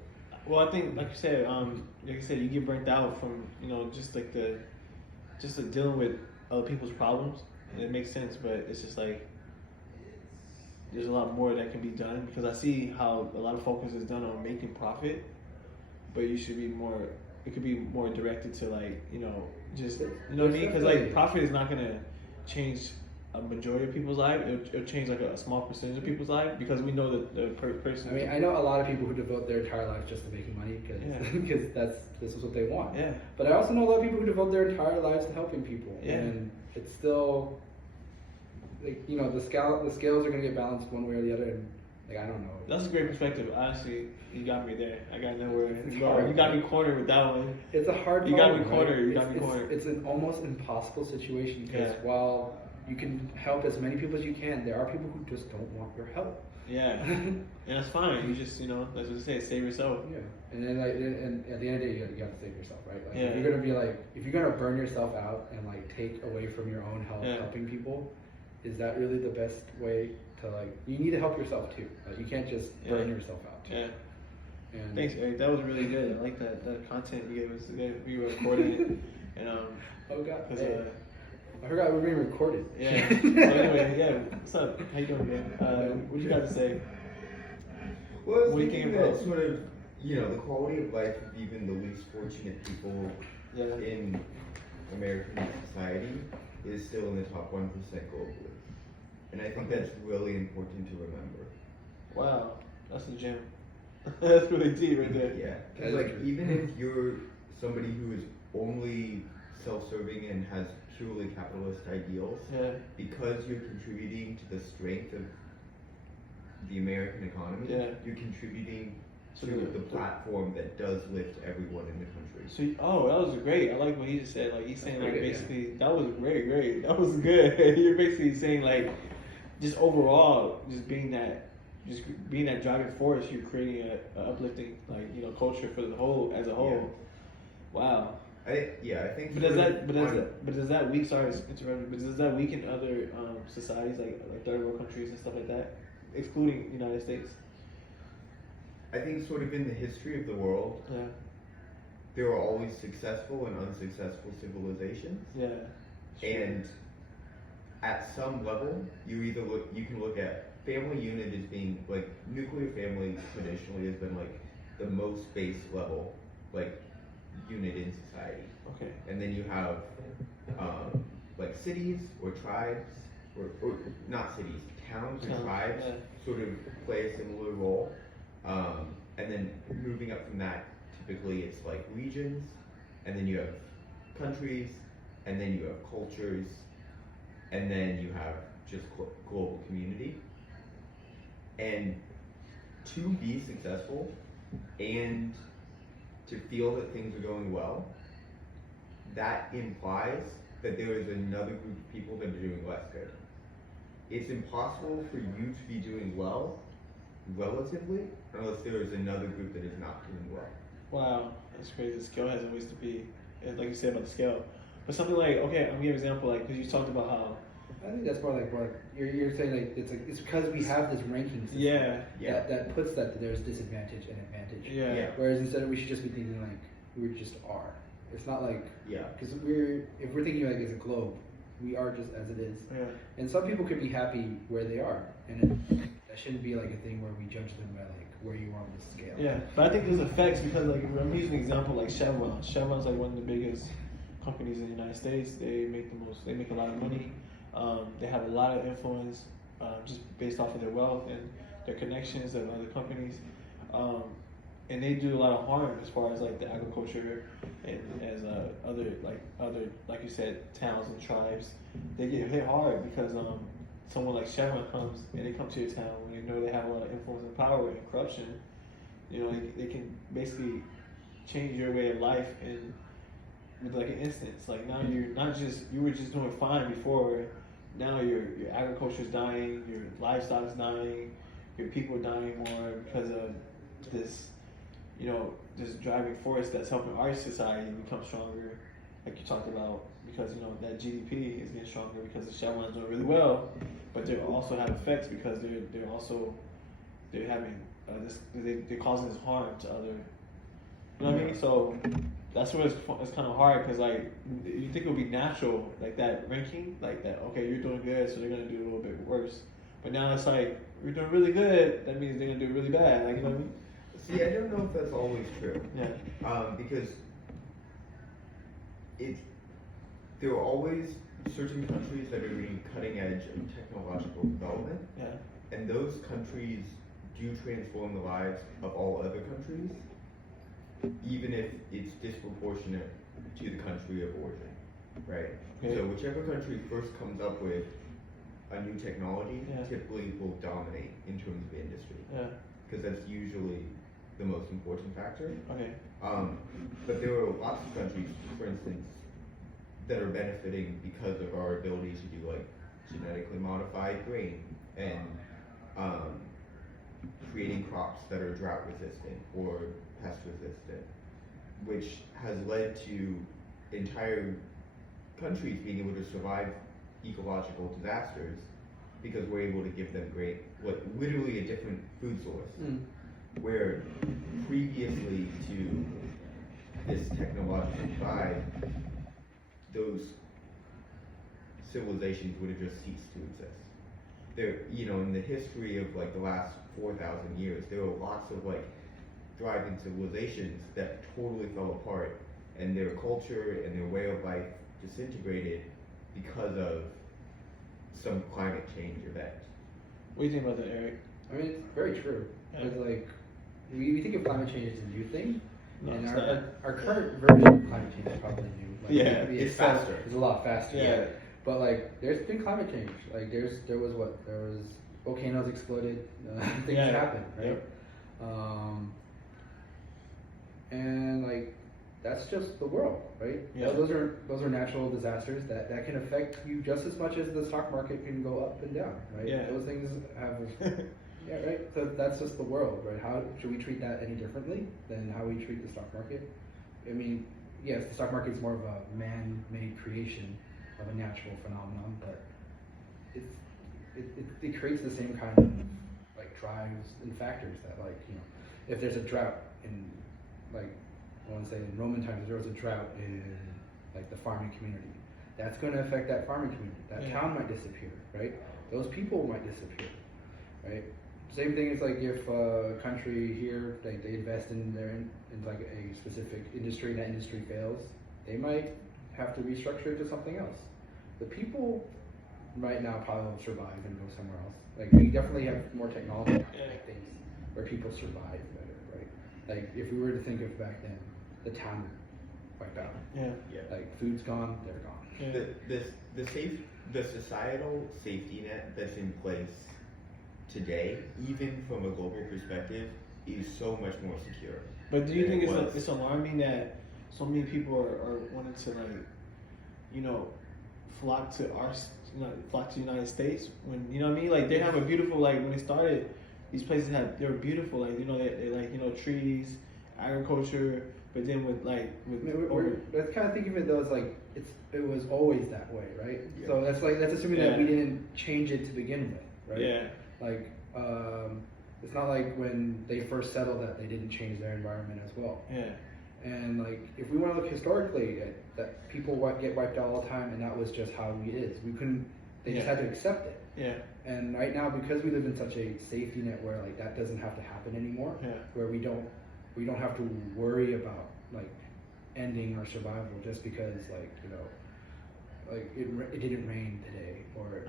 Well, I think, like you said, you get burnt out from, you know, just like dealing with other people's problems, and it makes sense. But it's just like there's a lot more that can be done, because I see how a lot of focus is done on making profit, but you should be more. It could be more directed to like, you know, just, you know what I mean? Because like profit is not gonna change a majority of people's life. It'll change like a small percentage of people's life, because we know that the person. I mean, I know a lot of people who devote their entire lives just to making money because this is what they want. Yeah. But I also know a lot of people who devote their entire lives to helping people. Yeah. And it's still, like, you know, the scales are going to get balanced one way or the other. And like, I don't know. That's a great perspective. Honestly, you got me there. I got nowhere to It's go. hard. You got me cornered with that one. It's a hard You got problem, me cornered. right? You got me cornered. It's an almost impossible situation, because Yeah. while you can help as many people as you can, there are people who just don't want your help. Yeah, and that's fine. You just, you know, that's what they say. Save yourself. Yeah, and then like, and at the end of the day, you have to save yourself, right? Like, Yeah. if you're gonna burn yourself out and like take away from your own help, helping people, is that really the best way to like? You need to help yourself too. Like, you can't just burn yourself out too. Yeah. And Thanks, Eric. That was really good. I like that content you gave us today. We recorded it, and oh god, cause, hey, I forgot we're being recorded. yeah. So anyway, yeah. What's up? How you doing, man? What you got to say? Well, I was What do you thinking think that about- sort of the quality of life of even the least fortunate people in American society is still in the top 1% globally. And I think that's really important to remember. Wow, that's the gem. That's really deep right there. Yeah, because like even if you're somebody who is only self-serving and has purely capitalist ideals, because you're contributing to the strength of the American economy, you're contributing to the platform that does lift everyone in the country. So, that was great. I like what he just said. Like he's saying, like basically, that was great. That was good. You're basically saying like, just overall, just being that driving force, you're creating a uplifting culture for the whole as a whole. Yeah. Wow. I think. But does that weak? Sorry, interrupting. But does that weaken other societies like third world countries and stuff like that, excluding the United States? I think sort of in the history of the world, there are always successful and unsuccessful civilizations. Yeah. And at some level, you can look at family unit as being like nuclear family traditionally has been like the most base level like unit in society. Okay. And then you have like cities or tribes or not cities, towns or tribes sort of play a similar role. And then moving up from that, typically it's like regions, and then you have countries, and then you have cultures, and then you have just global community. And to be successful and to feel that things are going well, that implies that there is another group of people that are doing less good. It's impossible for you to be doing well relatively unless there is another group that is not doing well. Wow, that's crazy. The scale has always to be, like you said about the scale. But something like, okay, I'm gonna give an example, like, because you talked about how. I think that's more like you're saying like it's because we have this ranking system that puts that there's disadvantage and advantage. Yeah. Whereas instead of we should just be thinking like we just are. It's not like because if we're thinking like as a globe, we are just as it is. Yeah. And some people could be happy where they are, and that shouldn't be like a thing where we judge them by like where you are on the scale. Yeah, but I think there's effects because like I'm using an example like Chevron. Chevron's like one of the biggest companies in the United States. They make a lot of money. They have a lot of influence just based off of their wealth and their connections and other companies. And they do a lot of harm as far as like the agriculture and as other like you said towns and tribes. They get hit hard because someone like Chevron comes and they come to your town when they know they have a lot of influence and power and corruption. They can basically change your way of life in with like an instance. Like now you were just doing fine before. Now your agriculture is dying, your livestock is dying, your people are dying more because of this, this driving force that's helping our society become stronger, like you talked about, because that GDP is getting stronger because the Chevron's doing really well, but they also have effects because they're having they're causing this harm to other. You know what I mean? So that's where it's kind of hard because like you think it would be natural like that ranking like that. Okay, you're doing good, so they're gonna do a little bit worse. But now it's like you're doing really good. That means they're gonna do really bad. Like you know what I mean? See, I don't know if that's always true. Yeah. Because there are always certain countries that are really cutting edge of technological development. Yeah. And those countries do transform the lives of all other countries, even if it's disproportionate to the country of origin, right? Okay. So whichever country first comes up with a new technology typically will dominate in terms of industry. Yeah. Because that's usually the most important factor. Okay. But there are lots of countries, for instance, that are benefiting because of our ability to do like genetically modified grain and creating crops that are drought resistant or pest resistant, which has led to entire countries being able to survive ecological disasters because we're able to give them literally a different food source. Where previously to this technological divide, those civilizations would have just ceased to exist. There, in the history of like the last 4,000 years, there were lots of like thriving civilizations that totally fell apart, and their culture and their way of life disintegrated because of some climate change event. What do you think about that, Eric? I mean, it's very true. Yeah. It's like, we think of climate change as a new thing, No, and it's our, not. our current version of climate change is probably new. Like, Yeah, it's faster. It's a lot faster. Yeah. But like, there's been climate change. Like, there was volcanoes exploded, things Yeah. happened, right? Yep. And like, that's just the world, right? Yeah. Those are natural disasters that can affect you just as much as the stock market can go up and down, right? Yeah. Those things have, yeah, right. So that's just the world, right? How should we treat that any differently than how we treat the stock market? I mean, yes, the stock market is more of a man-made creation of a natural phenomenon, but it creates the same kind of like drives and factors that, like, you know, if there's a drought in, like, I want to say in Roman times, there was a drought in like the farming community. That's going to affect that farming community. That town might disappear, right? Those people might disappear, right? Same thing is like if a country here, like they invest in like a specific industry, and that industry fails, they might have to restructure it to something else. The people right now probably will survive and go somewhere else. Like, we definitely have more technology now to make things where people survive better, right? Like, if we were to think of back then, the town would wipe out. Yeah. Like, food's gone, they're gone. Yeah. The societal safety net that's in place today, even from a global perspective, is so much more secure. But do you than think it was. it's alarming that so many people are wanting to, like, you know, flock to the United States when, you know what I mean? Like, they have a beautiful, like, when they started, these places they were beautiful, like, you know, they like, you know, trees, agriculture, but then Let's kind of think of it though as like it was always that way, right? Yeah. So that's assuming that we didn't change it to begin with, right? Yeah. Like, it's not like when they first settled that they didn't change their environment as well. Yeah. And like, if we want to look historically at that, people get wiped out all the time, and that was just how it is. We couldn't. They just had to accept it. Yeah. And right now, because we live in such a safety net where like that doesn't have to happen anymore, where we don't have to worry about like ending our survival just because, like, you know, like it didn't rain today, or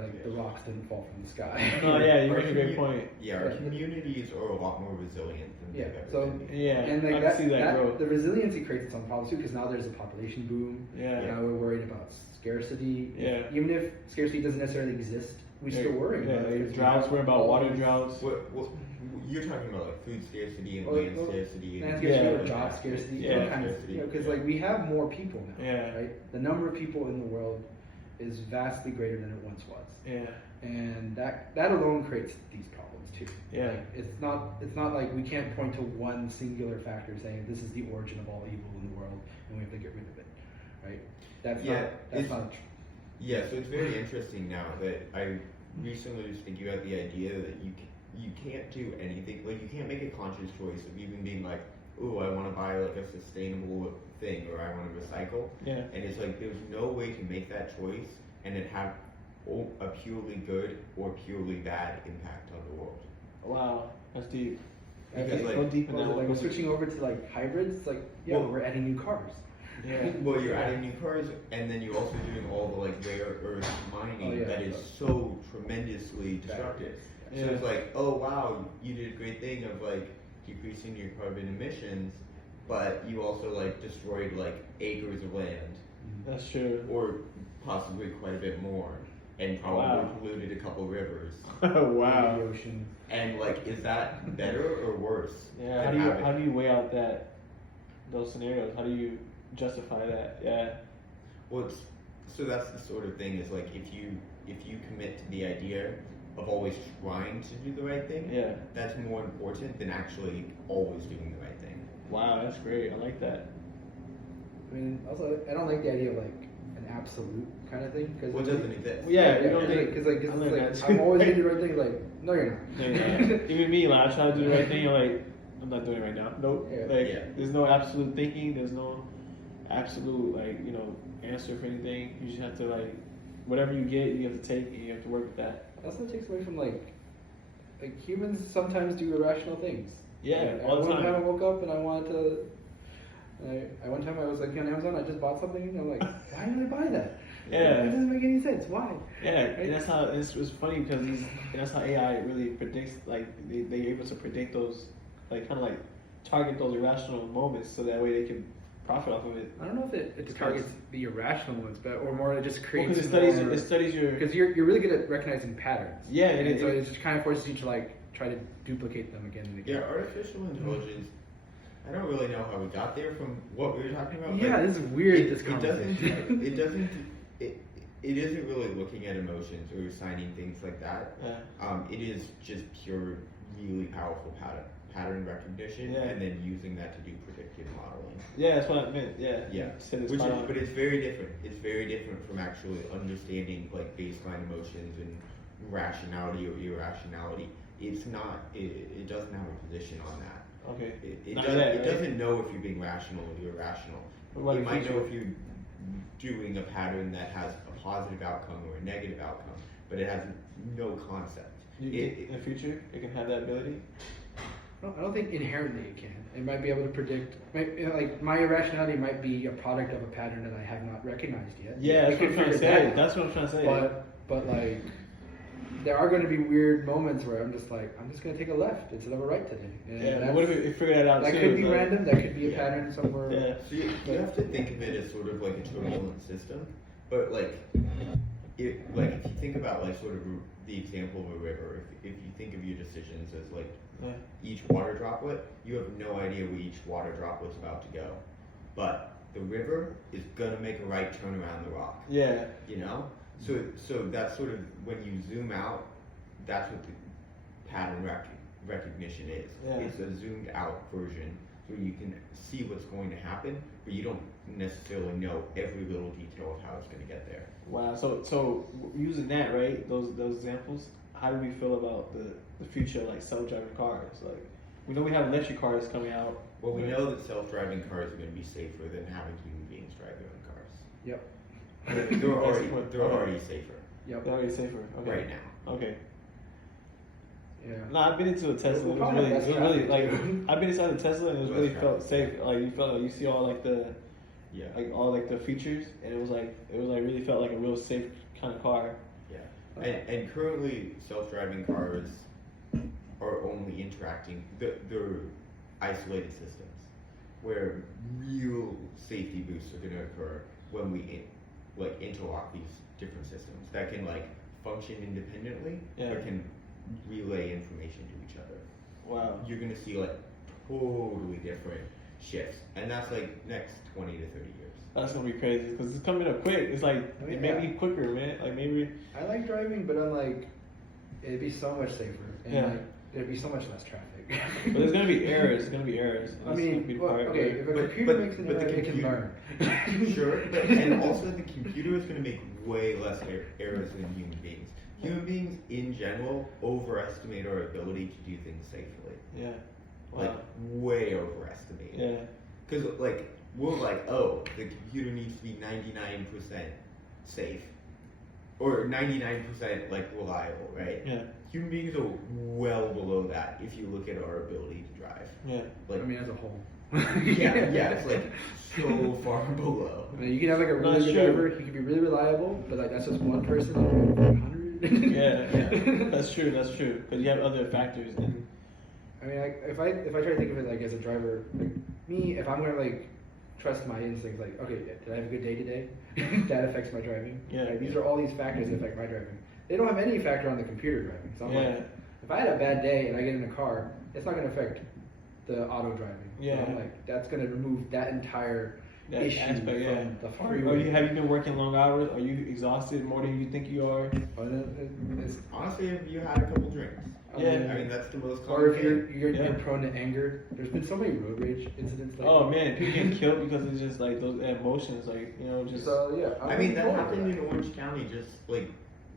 like the rocks didn't fall from the sky. Oh yeah, you make a great point. Yeah, our communities are a lot more resilient than they've ever So been before. Yeah, and like I can see that growth. the resiliency creates its own problems too, because now there's a population boom. Yeah. Now we're worried about scarcity. Yeah. Even if scarcity doesn't necessarily exist, we still worry about it. Like droughts, worry about water droughts. What you're talking about, like food scarcity and Well, land scarcity Land and scarcity or Yeah. job scarcity, Yeah. all kinds of, you know, because like we have more people now, Yeah. right? The number of people in the world is vastly greater than it once was, Yeah. and that alone creates these problems too. Yeah. Like, it's not like we can't point to one singular factor saying this is the origin of all evil in the world and we have to get rid of it, right? That's not. Yeah, so it's very interesting now that I recently was thinking about the idea that you can't do anything, like you can't make a conscious choice of even being like, oh, I want to buy like a sustainable thing, or I want to recycle. Yeah. And it's like there's no way to make that choice and it have a purely good or purely bad impact on the world. Wow, that's deep. Because, Go like, deep in that. Like we're switching over to like hybrids, like Well- we're adding new cars. Yeah. Well, you're adding new cars, and then you're also doing all the like rare earth mining that is so tremendously destructive. So Yeah. it's like, oh wow, you did a great thing of like decreasing your carbon emissions, but you also like destroyed like acres of land, That's true. or possibly quite a bit more, and probably Wow. polluted a couple rivers. Wow. The ocean. And like, is that better or worse? Yeah. than How do you weigh out those scenarios? How do you justify that? Yeah. Well, so that's the sort of thing is like if you commit to the idea of always trying to do the right thing, Yeah. that's more important than actually always doing the right thing. Wow, that's great. I like that. I mean, also I don't like the idea of like an absolute kind of thing, because What doesn't exist? Yeah, you yeah, don't think. because like, I learned that too. I'm always gonna do the right thing. Like, no, you're not. Yeah. Even me, like I try to do the right thing. I'm like, I'm not doing it right now. Nope. Yeah. Like, Yeah. there's no absolute thinking. There's no absolute answer for anything. You just have to whatever you get, you have to take, and you have to work with that. It also takes away from like humans sometimes do irrational things. Yeah, Like, all the one time. time I woke up and I wanted to. One time I was like on Amazon, I just bought something and I'm like, why did I buy that? Yeah. It doesn't make any sense. Why? Yeah, and that's how it's funny because that's how AI really predicts. Like they're able to predict those, like kind of like target those irrational moments, so that way they can profit off of it. I don't know if it targets the irrational ones, but or more it just creates. Because it studies your. Because you're really good at recognizing patterns. Yeah, and so it just kind of forces you to like try to duplicate them again and again. Yeah, artificial intelligence. I don't really know how we got there from what we were talking about. Yeah, but this is weird. It conversation. it isn't really looking at emotions or assigning things like that. Yeah. It is just pure, really powerful pattern recognition, and then using that to do predictive modeling. Yeah, that's what I meant. Yeah. Yeah. But it's very different. It's very different from actually understanding like baseline emotions and rationality or irrationality. It's not. It doesn't have a position on that. Okay. It doesn't know if you're being rational or irrational. What It about might the know future? if you're doing a pattern that has a positive outcome or a negative outcome, but it has no concept. In the future, it can have that ability. I don't think inherently it can. It might be able to predict. Like my irrationality might be a product of a pattern that I have not recognized yet. Yeah, that's what I'm trying to say. That's what I'm trying to say. But like, there are going to be weird moments where I'm just like, I'm just going to take a left instead of a right today. And yeah. What if it figured that out that too? could be like, random. That could be a pattern somewhere. Yeah. So you have to think of it as sort of like a turbulent system, but like if you think about like sort of the example of a river, if you think of your decisions as like each water droplet, you have no idea where each water droplet's about to go, but the river is gonna make a right turn around the rock. Yeah. You know, so that's sort of when you zoom out, that's what the pattern recognition is. Yeah. It's a zoomed out version where you can see what's going to happen, but you don't necessarily know every little detail of how it's going to get there. Wow. So using that, right? Those examples. How do we feel about the future, like self-driving cars? Like we know we have electric cars coming out. Well, we know that self-driving cars are going to be safer than having human beings drive their own cars. Yep. They're already safer. Yep. They're already safer. Okay. Right now. Okay. Yeah. No, I've been into a Tesla. It was really like I've been inside a Tesla and it was really felt safe. Like you felt like you see all like the all like the features and it was like really felt like a real safe kind of car. Yeah. And currently self-driving cars are only interacting. They're isolated systems where real safety boosts are going to occur when we interlock these different systems that can like function independently but can relay information to each other. Wow. You're gonna see like totally different shifts, and that's like next 20 to 30 years. That's gonna be crazy because it's coming up quick. It's like it may be quicker, man. Like maybe. I like driving, but I'm like, it'd be so much safer, and like there'd be so much less traffic. But there's gonna be errors. It's gonna be errers. I mean, okay, if a computer makes an error, it can learn. Sure, and also the computer is gonna make way less errors than human beings. Human beings, in general, overestimate our ability to do things safely. Yeah. Wow. Like, way overestimate. Yeah. Because, like, we're like, oh, the computer needs to be 99% safe. Or 99%, like, reliable, right? Yeah. Human beings are well below that if you look at our ability to drive. Yeah. Like, I mean, as a whole. yeah, it's like so far below. I mean, you can have like a really good driver, he can be really reliable, but like that's just one person out of 100. Yeah, that's true. Because you have other factors. I mean, like, if I try to think of it like as a driver, like me, if I'm gonna like trust my instincts, like okay, did I have a good day today? That affects my driving. Yeah. Like, these are all these factors that affect my driving. They don't have any factor on the computer driving. So I'm like, if I had a bad day and I get in a car, it's not gonna affect the auto driving. Yeah. So I'm like, that's gonna remove that entire issue aspect, from the Have freeway. you been working long hours? Are you exhausted more than you think you are? Honestly, if you had a couple drinks. Yeah. I mean, that's the most common Or if thing. you're prone to anger. There's been so many road rage incidents. Like Oh man, people getting killed because it's just like those emotions, like just. So yeah, I mean, that happened in Orange County just like,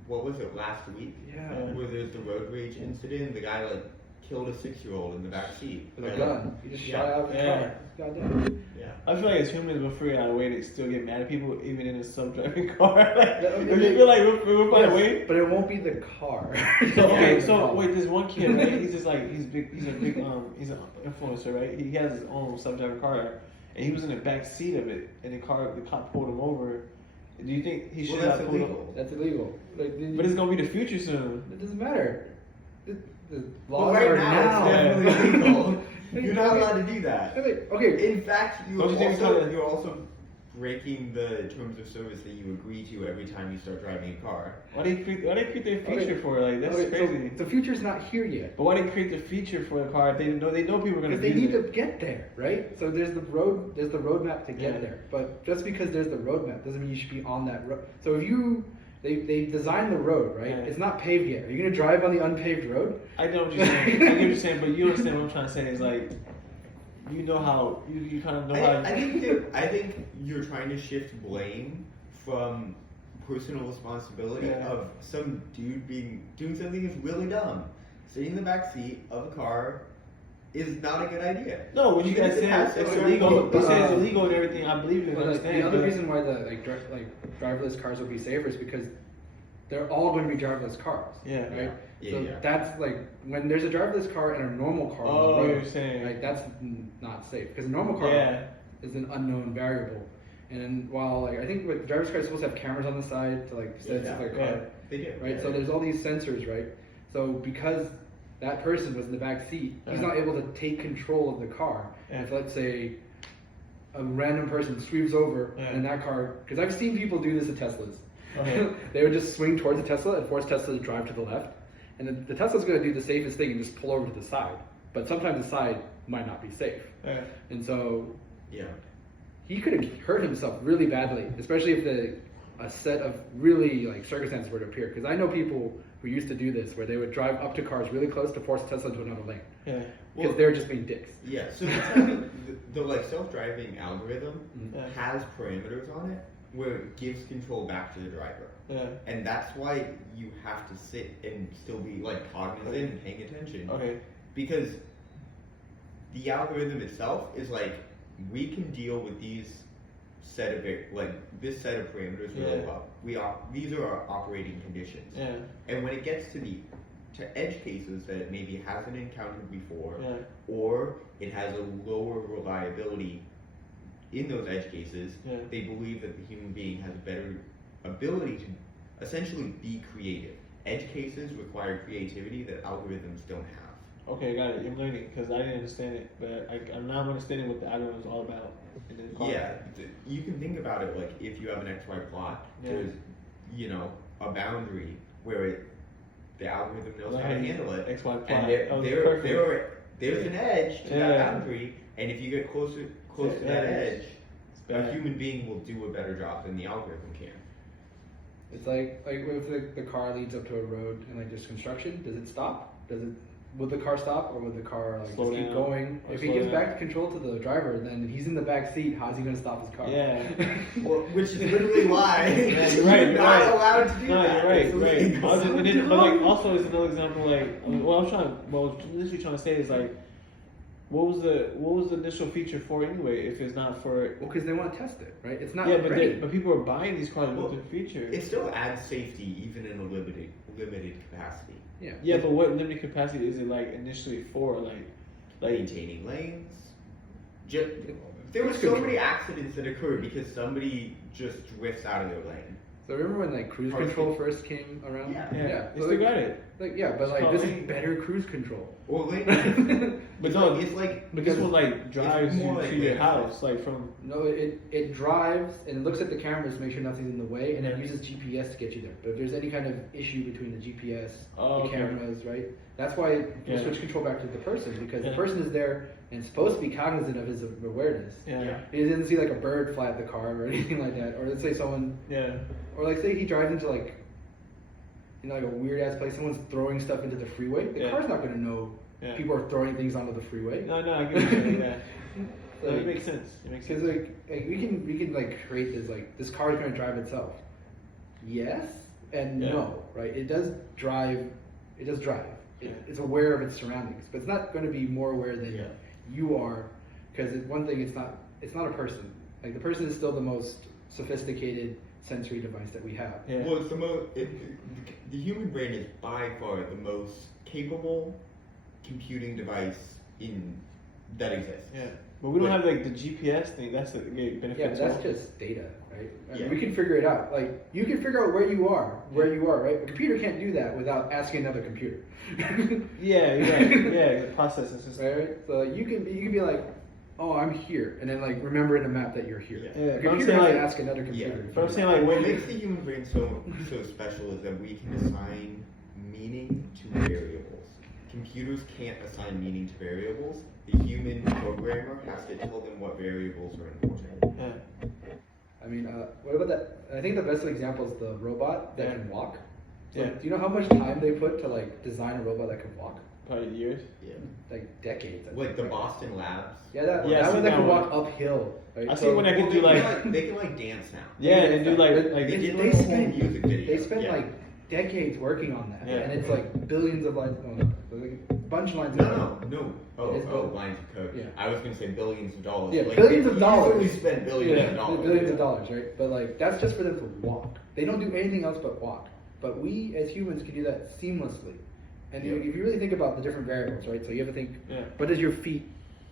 what was it, last week? Yeah. Where there's the road rage incident, the guy like killed a 6-year-old in the back seat. With a gun. He just shot out the car. Goddamn. Yeah. I feel like as humans, we'll figure out a way to still get mad at people, even in a self-driving car. Like, if you feel like we'll find a way. But it won't be the car. Okay, so wait, there's one kid, right? He's just like he's big. He's an influencer, right? He has his own self-driving car, and he was in the back seat of it, and the cop pulled him over. Do you think he should have pulled him? That's illegal. Like, But it's gonna be the future soon. It doesn't matter. The Well, laws right are now, it's definitely illegal. You're not allowed to do that. Okay. In fact, Don't you think you're also breaking the terms of service that you agree to every time you start driving a car. Why they create their feature for it? Like that's crazy. So the future's not here yet. But why they create the feature for the car if they know people are gonna Because they use need it? to get there, right? So there's the roadmap to get there. But just because there's the roadmap doesn't mean you should be on that road. So if they designed the road, right? Yeah. It's not paved yet. Are you gonna drive on the unpaved road? I know what you're saying. I get what you're saying, but you understand what I'm trying to say is like, you know how you kind of know how. I think you're trying to shift blame from personal responsibility of some dude doing something that's really dumb. Sitting in the back seat of a car is not a good idea. No, what you guys said it's illegal. They say it's illegal and everything. I believe you. The other reason why the driverless cars will be safer is because they're all going to be driverless cars. Yeah. Right. Yeah, So yeah. that's like when there's a driverless car and a normal car Oh, on the road. you're saying. Like that's not safe because a normal car is an unknown variable. And while like I think with the driverless car is supposed to have cameras on the side to like sense their car. They do. Right. Yeah, So yeah. there's all these sensors, right? So because that person was in the back seat, he's not able to take control of the car. If let's say a random person sweeps over and that car, because I've seen people do this at Teslas. Okay. They would just swing towards the Tesla and force Tesla to drive to the left. And then the Tesla's going to do the safest thing and just pull over to the side. But sometimes the side might not be safe. And so he could have hurt himself really badly, especially if a set of really like circumstances were to appear. Because I know people who used to do this, where they would drive up to cars really close to force Tesla into another lane. Because they were just being dicks. Yeah, so the like self-driving algorithm has parameters on it where it gives control back to the driver. And that's why you have to sit and still be like cognizant and paying attention. Because the algorithm itself is like, we can deal with these set of this set of parameters really well. These are our operating conditions. And when it gets to edge cases that it maybe hasn't encountered before, or it has a lower reliability in those edge cases, they believe that the human being has a better ability to essentially be creative. Edge cases require creativity that algorithms don't have. Okay, got it. I'm learning because I didn't understand it, but I'm now understanding what the algorithm is all about. Yeah, you can think about it like if you have an XY plot, there's a boundary where the algorithm knows how to handle it. XY plot. And there's an edge to that boundary, and if you get close to that edge, a human being will do a better job than the algorithm can. It's like if the car leads up to a road and like there's construction, does it stop? Would the car stop or would the car like just keep going? If he gives back control to the driver, then he's in the back seat. How's he going to stop his car? Well, which is literally why you're not allowed to do that. You're right. But like also is another example. Like what I was literally trying to say is like, what was the initial feature for anyway? If it's not for because they want to test it, right? It's not but people are buying these cars with the feature. It still adds safety even in a limited capacity. Yeah, but what limited capacity is it like initially for? Like maintaining lanes. There were so many accidents that occurred because somebody just drifts out of their lane. So remember when like cruise control first came around? Yeah. They still got it. But this is better cruise control. Or lane. But no, it's like but this one like drives you to your house, like from. No, it drives and looks at the cameras to make sure nothing's in the way, and it uses GPS to get you there. But if there's any kind of issue between the GPS, the cameras, right? That's why you switch control back to the person, because the person is there and supposed to be cognizant of his awareness. He didn't see like a bird fly at the car or anything like that. Or let's say someone. Or like say he drives into like. Like a weird ass place, someone's throwing stuff into the freeway. The car's not gonna know people are throwing things onto the freeway. No, I get what you're saying. It makes sense. Because like we can like create this like this car is gonna drive itself. Yes and no, right? It does drive. It's aware of its surroundings, but it's not going to be more aware than you are. Because one thing, it's not it's not a person. Like the person is still the most sophisticated sensory device that we have. Yeah. Well, it's the human brain is by far the most capable computing device that exists. Yeah. But we don't have like the GPS thing. That's the benefit. Yeah, but as that's well. just data, right? I mean, Yeah. we can figure it out. Like you can figure out where you are, right? A computer can't do that without asking another computer. Yeah, the processing system. Right? So you can be like, oh, I'm here, and then like remember in the map that you're here. Yeah. A But I'm computer saying, has to like- ask another computer. Yeah. to But I'm do saying, that. like, What makes the human brain so special is that we can assign meaning to variables. Computers can't assign meaning to variables. The human programmer has to tell them what variables are important. Yeah. I mean, what about that? I think the best example is the robot that can walk. So, Yeah. do you know how much time they put to like design a robot that can walk? Probably years. Yeah. Like decades. I Like think, the right? Boston Labs. Yeah, that Yeah, I that see one that that can one. walk uphill. Right? I see when I can do like they can like dance now. yeah, and do like They like did they like a whole spend- music video. They spend Yeah. like decades working on that, Yeah. and it's like billions of lines. Oh, no, like a bunch of lines. No, of no, code. no. It's Oh, billions. lines of code. Yeah. I was gonna say billions of dollars. Yeah, Like, billions they of dollars. easily spend billions Yeah, of dollars. billions of dollars, right? But like that's just for them to walk. They don't do anything else but walk. But we as humans can do that seamlessly. And Yeah. if you really think about the different variables, right? So you have to think, Yeah. what is your feet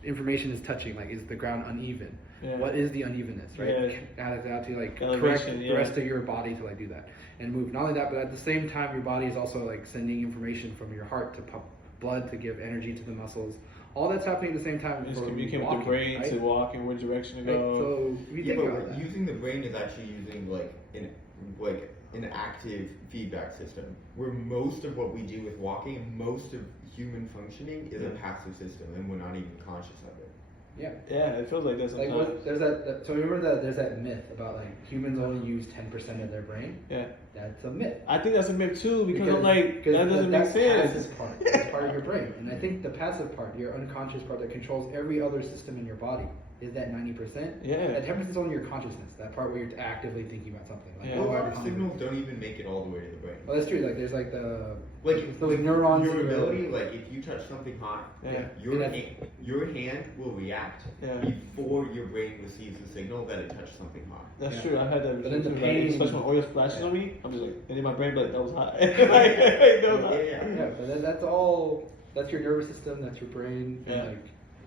information is touching? Like, is the ground uneven? Yeah. What is the unevenness, right? Yeah. Add it out to like Elevation, correct yeah. the rest of your body to like do that and move. Not only that, but at the same time, your body is also like sending information from your heart to pump blood to give energy to the muscles. All that's happening at the same time. it's for communicating with walking, the brain right? to walk in which direction to Right, go. so if you Yeah, think but about that. using the brain is actually using an active feedback system, where most of what we do with walking, most of human functioning is a passive system, and we're not even conscious of it. Yeah. Yeah, it feels like that Like sometimes. what, there's that. So remember that there's that myth about like humans only use 10% of their brain. Yeah. That's a myth. I think that's a myth too because I'm like because that doesn't make sense. passive part is part of your brain, and I think the passive part, your unconscious part that controls every other system in your body, is that 90%. Yeah. That 10% is only your consciousness. That part where you're actively thinking about something. Like, Yeah. oh, Well, I'm our hungry. signals don't even make it all the way to the brain. Well, that's true. Like there's like Like those neurons. your in ability, like if you touch something hot, Yeah. your hand will react Yeah. before your brain receives the signal that it touched something hot. That's Yeah. true. I had that. But then the before, pain- like, especially when oil splashes on me, I'm just like, and in my brain, like that was hot. Like, that was hot. Yeah, but that's all. That's your nervous system. That's your brain. And Yeah. like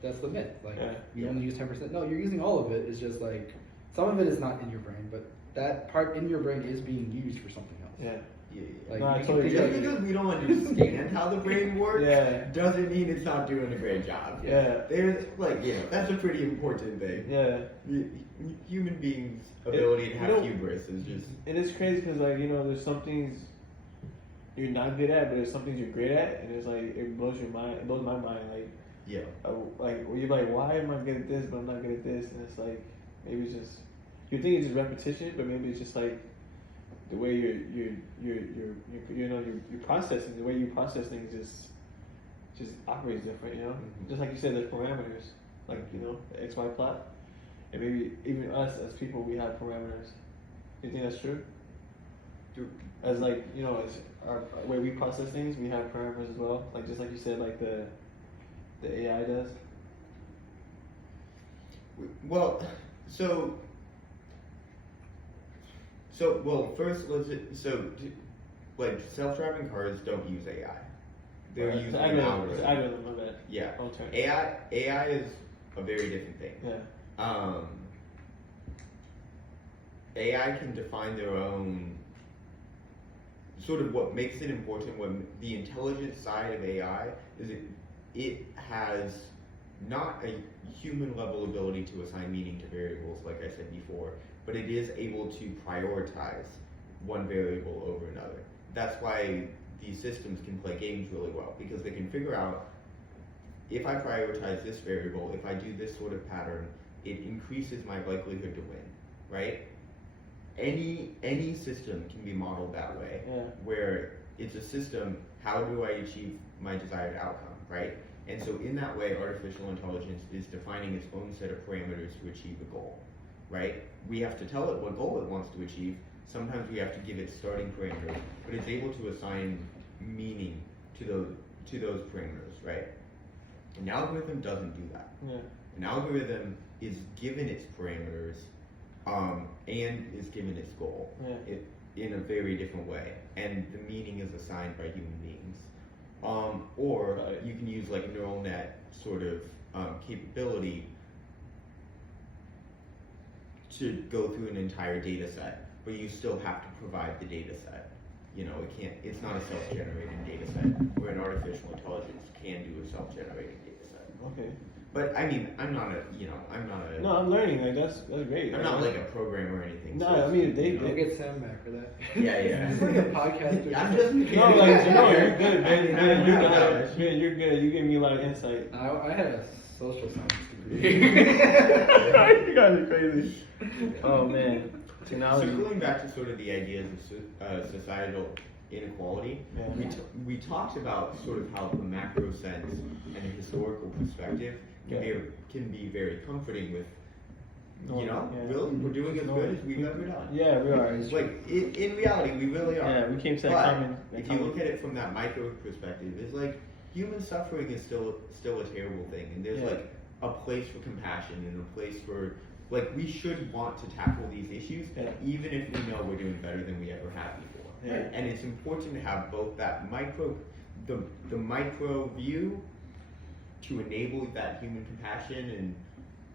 that's the myth. Like Yeah. you only use 10%. No, you're using all of it. It's just like some of it is not in your brain, but that part in your brain is being used for something else. Yeah. Yeah. Like No, I you totally can Just think because we don't understand how the brain works Yeah. doesn't mean it's not doing a great job. Yeah. There's that's a pretty important thing. Yeah. Human beings' ability to you have know- hubris is just And it's crazy because like there's some things you're not good at, but there's some things you're great at, and it's like it blows your mind. It blows my mind. yeah. Like where you're like, why am I good at this, but I'm not good at this? And it's like maybe it's just you think it's just repetition, but maybe it's just like the way you're processing. The way you process things just operates different. Mhm. Just like you said, there's parameters. Like the XY plot, and maybe even us as people, we have parameters. Do you think that's true? As like as our way we process things, we have parameters as well. Like just like you said, like the AI does. Well, first self-driving cars don't use AI. They're Right. using It's an It's algorithm. algorithm, my bad. Yeah. Wrong term. AI is a very different thing. Yeah. AI can define their own sort of what makes it important. What the intelligence side of AI is, it has not a human level ability to assign meaning to variables, like I said before, but it is able to prioritize one variable over another. That's why these systems can play games really well, because they can figure out, if I prioritize this variable, if I do this sort of pattern, it increases my likelihood to win, right? Any system can be modeled that way, Yeah. where it's a system, how do I achieve my desired outcome, right? And so in that way, artificial intelligence is defining its own set of parameters to achieve a goal, right? We have to tell it what goal it wants to achieve. Sometimes we have to give it starting parameters, but it's able to assign meaning to those parameters, right? An algorithm doesn't do that. Yeah. An algorithm is given its parameters, and is given its goal in a very different way, and the meaning is assigned by human beings. Or you can use like a neural net sort of capability to go through an entire data set, but you still have to provide the data set. You know, it's not a self-generating data set, where an artificial intelligence can do a self-generating data set. Okay. But I mean, I'm not a. No, I'm learning. Like that's great. I'm not like a programmer or anything. No, so I mean they I'll get Sam back for that. Yeah. It's like a podcast. I'm just No, like you're good, man. You're good. You gave me a lot of insight. I had a social science degree. You guys are crazy. Oh man, So technology. going back to sort of the ideas of societal inequality, we talked about sort of how the macro sense and a historical perspective can be very comforting with, really, we're doing as good as we've ever done. Yeah, we are. Like, in reality, we really are. Yeah, we came to that But common. if you look at it from that micro perspective, it's like human suffering is still a terrible thing, and there's like a place for compassion and a place for, like, we should want to tackle these issues, even if we know we're doing better than we ever have before. Yeah. And it's important to have both that the micro view to enable that human compassion and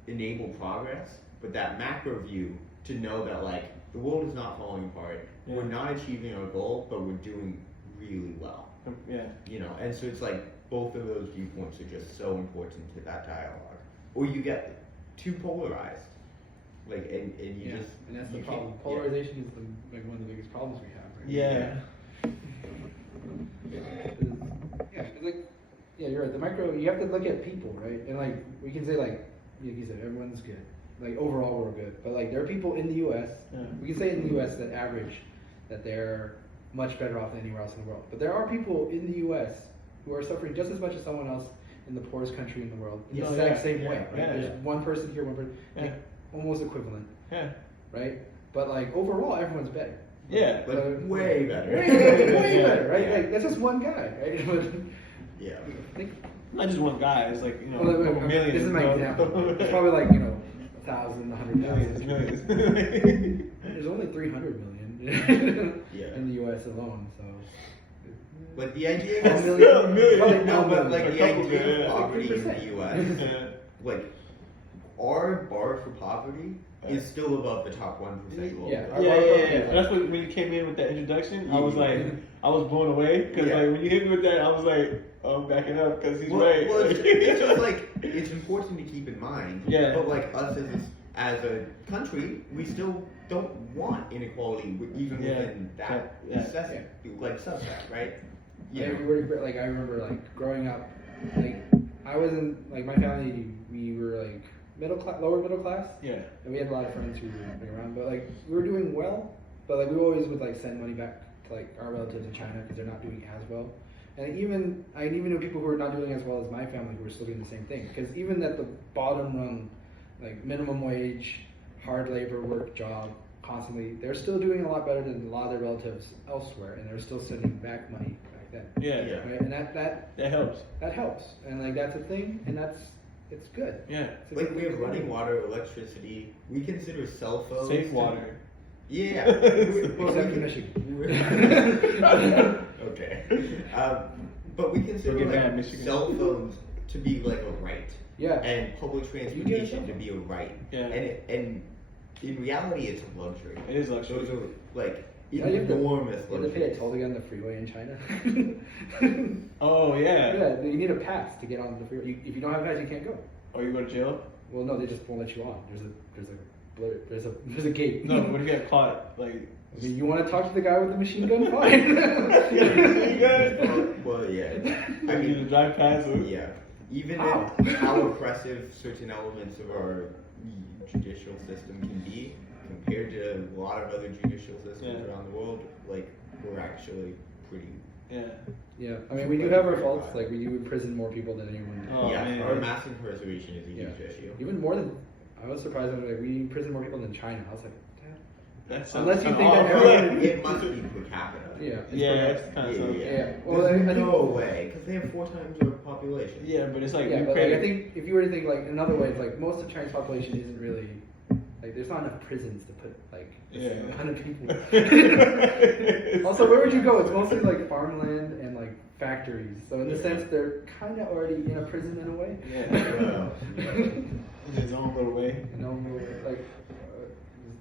enable progress, but that macro view to know that, like, the world is not falling apart. Yeah. We're not achieving our goal, but we're doing really well. Yeah. You know, and so it's like both of those viewpoints are just so important to that dialogue. Or you get too polarized. Like, and you just. And that's the you problem. can't- Polarization is one of the biggest problems we have. Right? Yeah. It's like, you're right. The micro, you have to look at people, right? And like, we can say like you said, everyone's good. Like overall, we're good. But like, there are people in the U.S. We can say in the U.S. that average, that they're much better off than anywhere else in the world. But there are people in the U.S. who are suffering just as much as someone else in the poorest country in the world in the exact same way. Right? There's one person here, one person, like, almost equivalent. Yeah. Right? But like overall, everyone's better. Yeah. Like, way better. Way better, right? Like, that's just one guy, right? Yeah. Not just one guy. It's like, Well, millions. this is my example. It's probably like 1,000, 100,000. Millions. There's only 300 million in the U.S. alone, so. Like the idea A million. But No, like a the couple idea million, of poverty in the 3%. U.S. Like, our bar for poverty is still above the top 1% globally. Yeah. That's what, when you came in with that introduction, I was like, I was blown away because like when you hit me with that, I was like, oh, I'm backing up because he's right. Well, it's just like, it's important to keep in mind. Yeah. But like us as a country, we still don't want inequality even within that like subset, right? Yeah. Like, I remember like growing up, like I wasn't like, my family, we were like lower middle class. Yeah. And we had a lot of friends who were moving around, but like we were doing well, but like we always would like send money back to like our relatives in China because they're not doing as well. And I even knew people who were not doing as well as my family who were still doing the same thing. Because even at the bottom rung, like minimum wage, hard labor work job, constantly, they're still doing a lot better than a lot of their relatives elsewhere, and they're still sending back money back then. Yeah. Right? And that helps. That helps, and like that's a thing, and it's good. Yeah. Like we have running water, electricity. We consider cell phones Safe water. Yeah. Except in Michigan. Okay. But we consider like cell phones to be like a right. Yeah. And public transportation to be a right. Yeah. And in reality, it's a luxury. It is luxury. Those are like You enormous have to pay a luxuries. toll to get on the freeway in China. Oh yeah. Yeah, you need a pass to get on the freeway. If you don't have a pass, you can't go. Or you go to jail? Well, no, they just won't let you on. There's a gate. No, when you get caught, like. I mean, you want to talk to the guy with the machine gun? Fine. Well, yeah. I mean, to drive past it. Yeah. Even if how oppressive certain elements of our judicial system can be compared to a lot of other judicial systems around the world, like, we're actually pretty. Yeah. I mean, we do have our faults. Like, we do imprison more people than anyone. Oh, man. Our mass incarceration is a huge issue. Even more than. I was surprised that like, we imprison more people than China. I was like, That's unless you an think that awful- everyone. It must be per capita. Yeah. It's kind of Yeah. Well, There's I think no way, because they have 4 times our population. Yeah, but it's like yeah, you but like, pay- I think if you were to think like in other ways, like most of Chinese population isn't really like there's not enough prisons to put like the same amount of people. Also, where would you go? It's mostly like farmland and like factories. So in the sense, they're kind of already in a prison in a way. Yeah. In his own little way. You know, like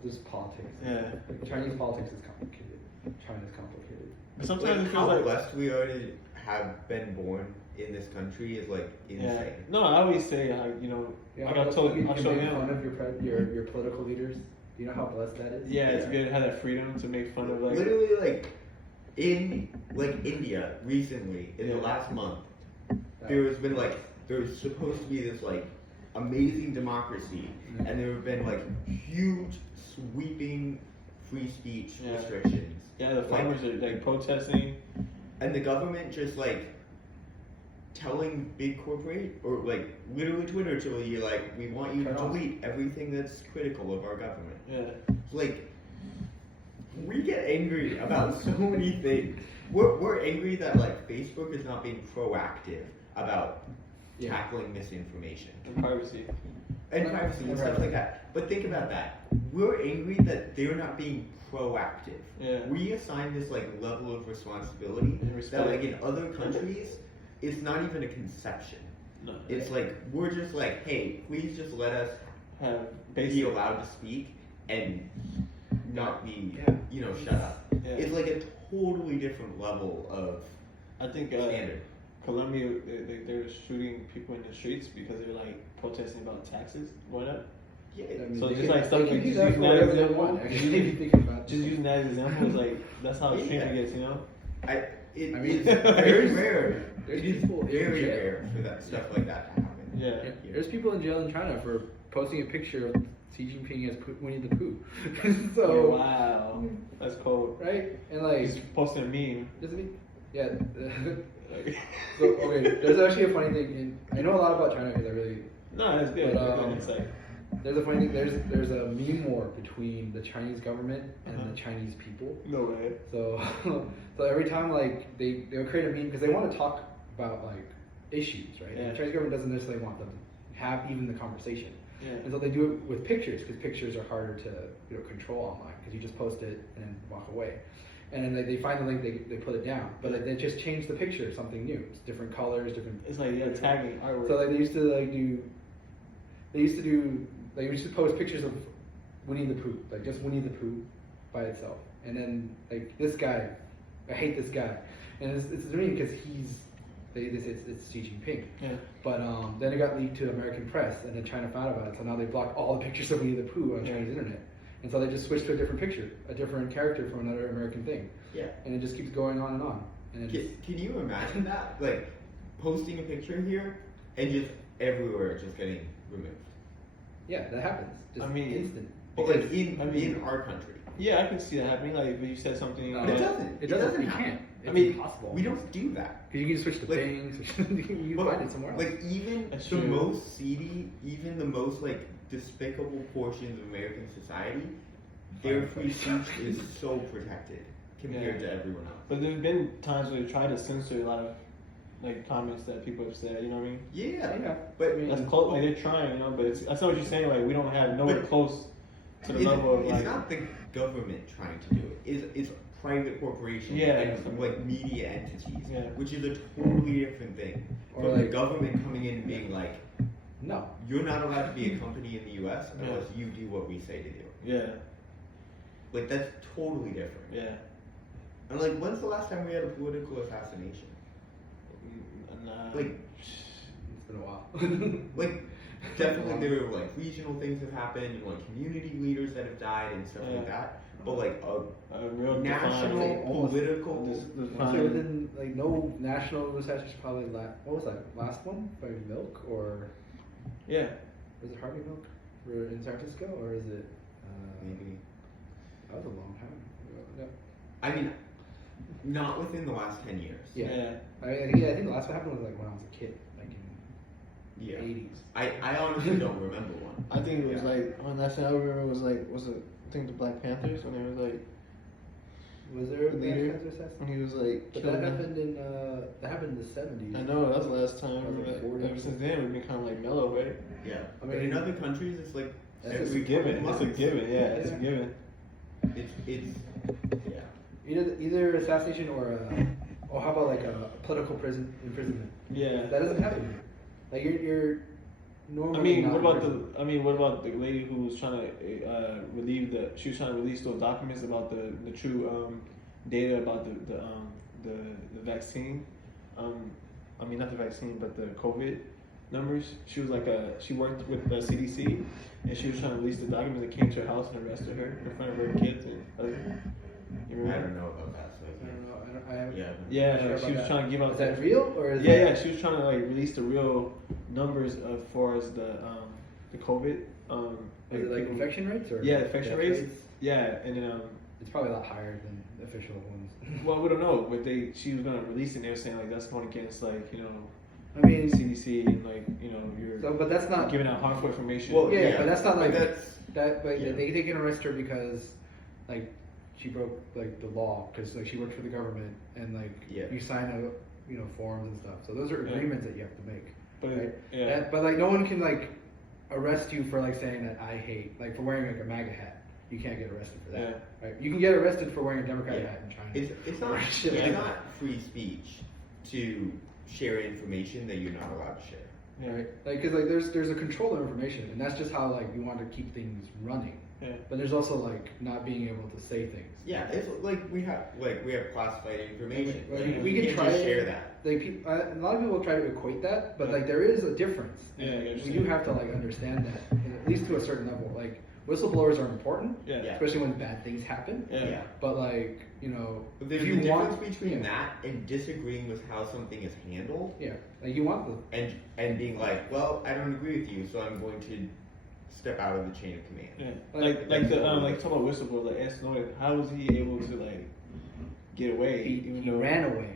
there's politics. Yeah. Like, Chinese politics is complicated. China's complicated. But sometimes Like, it feels how like blessed we are to have been born in this country is like insane. yeah. No, I always say like Yeah, like I told you I'll show make fun him. of your political leaders. Do you know how blessed that is? Yeah, it's good to have that freedom to make fun of like Literally, like in like India recently, in the Yeah. last month, there's supposed to be this like amazing democracy, and there have been like huge sweeping free speech Yeah. restrictions. yeah, the farmers are like protesting. And the government just like telling big corporate or like literally Twitter to you like we want you to Turn off. delete everything that's critical of our government. Yeah. Like we get angry about so many things. We're angry that like Facebook is not being proactive about tackling misinformation And privacy. and privacy and stuff like that. But think about that. We're angry that they're not being proactive. Yeah. We assign this like level of responsibility And that respect. like in other countries, it's not even a conception. No. It's like we're just like, hey, please just let us Have be basic. allowed to speak and not be, shut up. Yeah. It's like a totally different level of I think standard. Colombia they were shooting people in the streets because they were like protesting about taxes going up. Yeah. I mean, So they just can- like stuff they can like do just that using for that whatever as they an want. example. Actually, if you think about it. Just using that as an example is like that's how extreme Yeah. it gets, you know? I mean, I mean, it's very there's- rare. there's It is people in very jail. rare for that stuff like that to happen. Yeah. There's people in jail in China for posting a picture of Xi Jinping as Winnie the Pooh. So, Oh, wow. That's cold. right? And like, He's posting a meme. doesn't he? Yeah. So, okay, there's actually a funny thing. I know a lot about China because I really. No, that's good. But, That's good insight. There's a funny thing. There's a meme war between the Chinese government and Uh-huh. the Chinese people. No way. So, so every time like they'll create a meme because they want to talk about like issues, right? Yeah. The Chinese government doesn't necessarily want them to have even the conversation. Yeah. And so they do it with pictures because pictures are harder to control online because you just post it and then walk away. And then they find the link, they put it down, but they just change the picture to something new. It's different colors, different. It's like tagging artwork. So like they used to post pictures of Winnie the Pooh, like just Winnie the Pooh by itself, and then like this guy, I hate this guy, and it's annoying because it's Xi Jinping. Yeah. But then it got leaked to American press, and then China found about it, so now they block all the pictures of Winnie the Pooh on Chinese internet. And so they just switched to a different picture, a different character from another American thing. Yeah. And it just keeps going on and on. And it's, Can you imagine that? Like posting a picture here and just everywhere just getting removed. yeah, that happens. Just I mean, instant. But like Because- in our country. Yeah, I can see that happening. Like when you said something. No, But it doesn't. It doesn't. You happen. can't. It's I mean, impossible. we don't do that. Because you can switch to Like- Bing, you can But, find it somewhere else. Like even That's the true. most seedy, even the most like despicable portions of American society, their free speech is so protected compared to everyone else. But there's been times where they try to censor a lot of like comments that people have said. You know what I mean? Yeah, Yeah. but I mean, That's close. Like they're trying, you know. But it's, that's not what you're saying. Like we don't have nowhere But close to the level of it's like. not the government trying to do it. It's private corporations Yeah. and like media entities, Yeah. which is a totally different thing. Or From the like- government coming in and being like, no. you're not allowed to be a company in the U.S. Yeah. unless you do what we say to do. Yeah. Like that's totally different. Yeah. And like, when's the last time we had a political assassination? Nah. Like, It's been a while. like definitely there were like regional things that happened and like community leaders that have died and stuff Yeah. like that. But like a a real national defined- political. So within like no national assassination probably what was that last one by Milk or Yeah. was it Harvey Milk in San Francisco or is it Maybe. that was a long time ago. I mean, not within the last 10 years. Yeah. I think the last one happened was like when I was a kid, like in Yeah. the 80s. I honestly don't remember one. I think it was Yeah. like on national. I remember it was like I think the Black Panthers when they were like Was there a leader? mass assassination? And he was like, But that happened in the 70s. I know, that was the last time. That was like 40. Ever since then, we've been kind of like mellow, right? Yeah. I But mean, in other countries, it's like It's a every given. couple It's a months. given. Yeah, it's a given. It's yeah. Either assassination or how about like a political imprisonment? Yeah. That doesn't happen here. Like you're normally. I mean, not what about the lady who was trying to she was trying to release those documents about the true data about the vaccine. I mean, not the vaccine, but the COVID numbers. She was like she worked with the CDC, and she was trying to release the documents that came to her house and arrested her in front of her kids. And you remember? I don't know about that. So I don't know. I haven't. yeah. Yeah, Sure she about was that. trying to give out. Is that real or is Yeah, that... yeah. She was trying to like release the real numbers as far as the COVID. Is it like people- infection rates or Yeah, infection death rates. Yeah, and then It's probably a lot higher than the official ones. well, we don't know, but she was gonna release it. And they were saying like that's going against like I mean, CDC and like you're but that's not. giving out harmful information. Well, Yeah, but that's not like that's that. Like yeah. they can arrest her because like she broke like the law because like she worked for the government and like Yeah. you sign forms and stuff. So those are Yeah. agreements that you have to make. but Right? yeah, But like no one can like arrest you for like saying that I hate like for wearing like a MAGA hat. You can't get arrested for that. Right? You can get arrested for wearing a Democrat Yeah. hat in China. it's not Shit it's like not free speech to share information that you're not allowed to share. yeah, Right? Like, cause like there's a control of information, and that's just how like you want to keep things running. yeah. But there's also like not being able to say things. Yeah, it's like we have classified information. Like, Like, we we can can't try just it. share that. Like a lot of people try to equate that, but Yeah. like there is a difference. Yeah, I we understand. do have to like understand that, and at least to a certain level. Like whistleblowers are important, Yeah. Yeah. especially when bad things happen. Yeah. Yeah. But like But there's if a you difference want between yeah, that and disagreeing with how something is handled, yeah, like you want the and being like, well, I don't agree with you, so I'm going to step out of the chain of command. Yeah. Like talk about whistleblower, like Ed Snowden. How was he able to like get away? he ran away.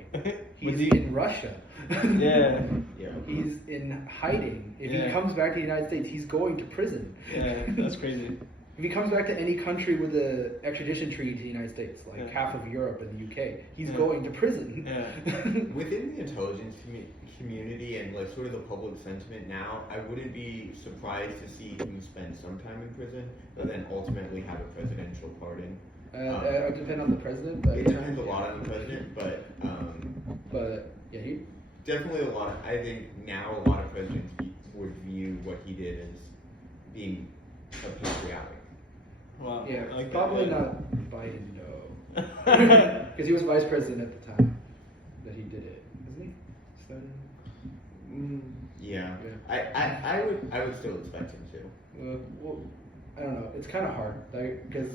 He's Was he? in Russia. Yeah. Yeah. He's in hiding. If Yeah. he comes back to the United States, he's going to prison. Yeah, that's crazy. If he comes back to any country with a extradition treaty to the United States, like Yeah. half of Europe and the UK, he's Yeah. going to prison. Yeah. Within the intelligence community and like sort of the public sentiment now, I wouldn't be surprised to see him spend some time in prison, but then ultimately have a presidential pardon. It would depend on the president, but It depends a lot on the president, but yeah, he definitely a lot. I think now a lot of presidents would view what he did as being patriotic. Wow. yeah I like probably that. not Biden no, because he was vice president at the time that he did it, isn't he? Snowden? Yeah. Yeah. I would still expect him to. Well, I don't know. It's kind of hard, like because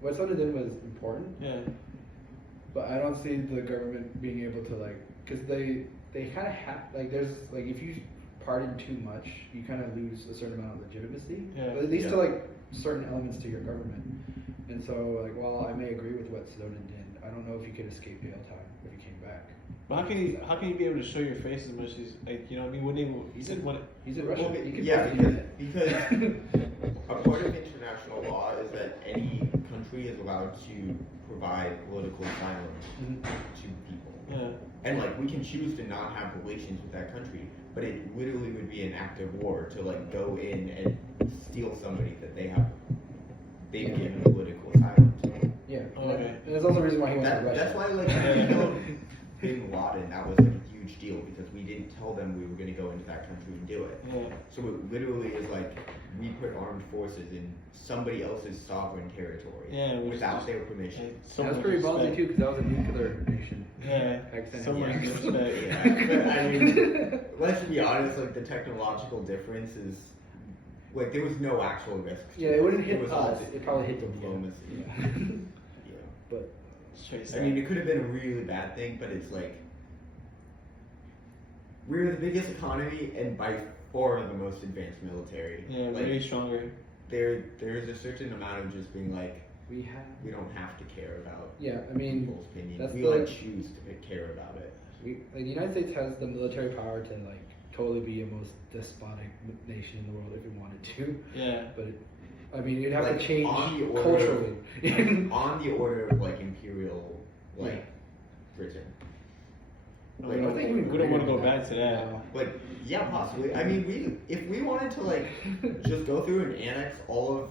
what Snowden did was important. Yeah. But I don't see the government being able to like, because they kind of have like there's like if you pardon too much, you kind of lose a certain amount of legitimacy. Yeah. At least Yeah. to like certain elements to your government. And so like, while I may agree with what Snowden did, I don't know if he could escape jail time if he came back. But how can you be able to show your face as much as like when He's in Russia. Well, He can yeah, probably because a part of international law is that any country is allowed to provide political asylum Mhm. to people. Yeah. And like we can choose to not have relations with that country, but it literally would be an act of war to like go in and steal somebody that they've Yeah. given political asylum to. Yeah. Okay. And there's also a reason why he went to Russia. That's why like when we killed Bin Laden, that was like a huge deal because we didn't tell them we were going to go into that country and do it. Yeah. So it literally is like we put armed forces in somebody else's sovereign territory Yeah, which without is- their permission. Like, so That was much pretty ballsy respect. too, because that was a nuclear nation. Yeah. Pakistan So had much nukes. respect. Yeah, but I mean, let's be honest. Like the technological difference is like there was no actual risk. to Yeah, it wouldn't hit was all us. It probably hit them. diplomacy. Yeah. Yeah. But Straight I mean, it could have been a really bad thing, but it's like we're the biggest economy and by far the most advanced military. yeah, like, way stronger. there's a certain amount of just being like we have. we don't have to care about Yeah, I mean, people's opinions. that's We the- like choose to care about it. like the United States has the military power to like totally be a most despotic nation in the world if it wanted to. Yeah. But I mean, you'd have Like, to change on the order culturally. on the order of like imperial, like Britain. we don't want to go back to that. Like, yeah, possibly. I mean, if we wanted to like just go through and annex all of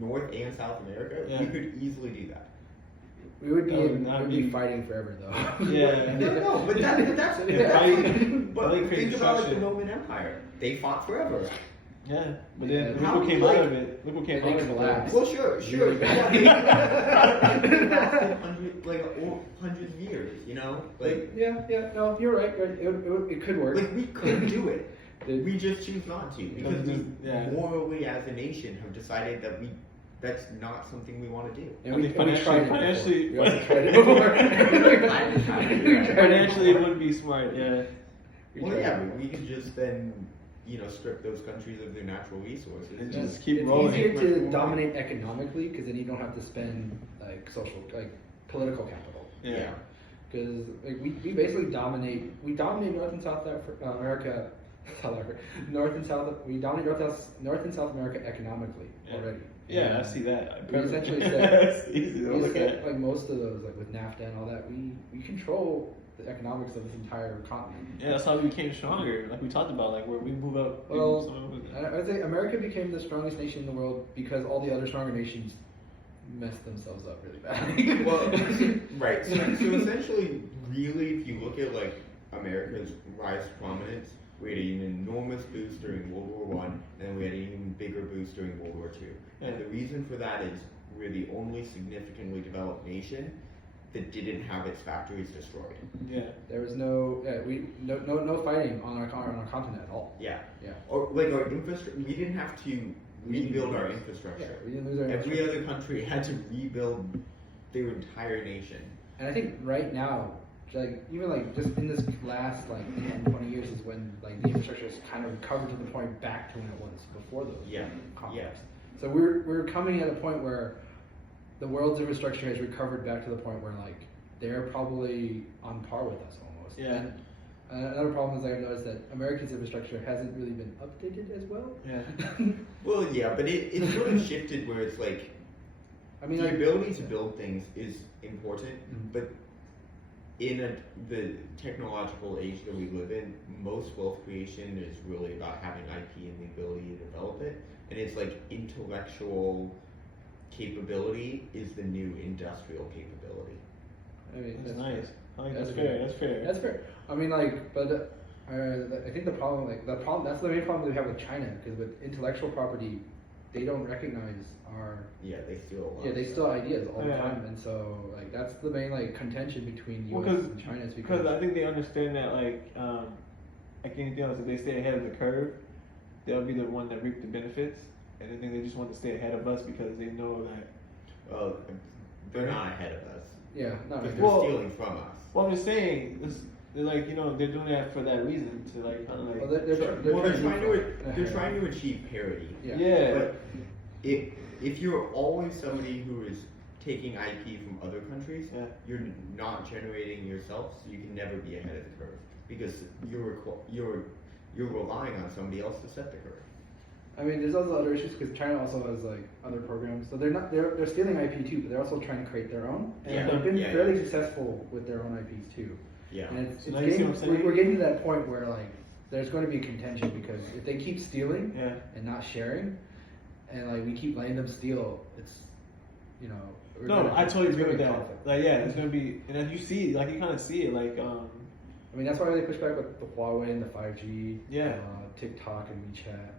North and South America, we could easily do that. We would That be fighting forever though. Yeah. No, but that's fighting, but fighting think about like the destruction. Roman Empire. They fought forever. Yeah, but then Yeah. look what came out of it. Look what came They out of collapsed. it. Well, sure. Yeah, they lasted hundreds of years, you know? Like, no, you're right. It could work. we could do it. It- We just choose not to because we Yeah. morally, as a nation, have decided that that's not something we want to do. And I think financially, we also tried it before. financially, it would be smart. Yeah. Well, yeah, but we could just then, strip those countries of their natural resources. And Yeah. just keep it's rolling. easier Much to more. dominate economically because then you don't have to spend like political capital. Yeah. Because like, we basically dominate North and South America, North and South. We dominate North and South America economically already. Yeah, I see that. We essentially It's easy to we look said, at. like most of those, like with NAFTA and all that, we control the economics of this entire continent. Yeah, that's how we became stronger. Like we talked about, like where we move up. Well, I would say America became the strongest nation in the world because all the other stronger nations messed themselves up really badly. Well, right. So essentially, really, if you look at like America's rise to prominence, we had an enormous boost during World War I, and then we had an even bigger boost during World War II. Yeah. And the reason for that is we're the only significantly developed nation that didn't have its factories destroyed. Yeah. There was no fighting on our continent at all. Yeah. Yeah. Or like our infrastructure, we didn't have to rebuild our Yeah, infrastructure. we didn't lose our Every infrastructure. other country had to rebuild their entire nation. And I think right now, like even like just in this last like 10, 20 years is when like the infrastructure has kind of recovered to the point back to when it was before those conflicts. So we're coming at a point where the world's infrastructure has recovered back to the point where like they're probably on par with us almost. Yeah. And another problem is I've noticed that America's infrastructure hasn't really been updated as well. Yeah. Well, yeah, but it sort of shifted where it's like, I mean, the like, ability to build things is important, Mhm. but in the technological age that we live in, most wealth creation is really about having IP and the ability to develop it. And it's like intellectual capability is the new industrial capability. I mean, That's nice. I think That's that's fair. fair. That's fair. That's fair. I mean, like, but I think the problem, that's the main problem we have with China, because with intellectual property, they don't recognize our. Yeah, they steal a lot. Yeah, they of steal stuff. ideas all the Yeah. time, and so like that's the main like contention between Well, U.S. and China is because I think they understand that like anything else, if they stay ahead of the curve, they'll be the one that reap the benefits, and I think they just want to stay ahead of us because they know that. Well, they're not ahead of us. yeah, no, Because I- they're Well- stealing from us. Well, I'm just saying, they're like they're doing that for that reason to like kind of like. well, they're Well, they're trying to Uh-huh. trying to achieve parity. yeah. But if you're always somebody who is taking IP from other countries, Yeah. you're not generating yourself, so you can never be ahead of the curve because you're relying on somebody else to set the curve. I mean, there's also other issues because China also has like other programs, so they're stealing IP too, but they're also trying to create their own, and Yeah. they've been Yeah, fairly yeah. successful with their own IPs too. Yeah. And it's So now you see what I'm saying? we're getting to that point where like there's going to be contention because if they keep stealing Yeah. and not sharing, and like we keep letting them steal, it's we're No, gonna- I totally it's agree gonna with be that. conflict. Like, yeah, it's gonna be, and then you see, like, you kind of see it, like, I mean, that's why they push back with the Huawei and the 5G, Yeah. TikTok and WeChat.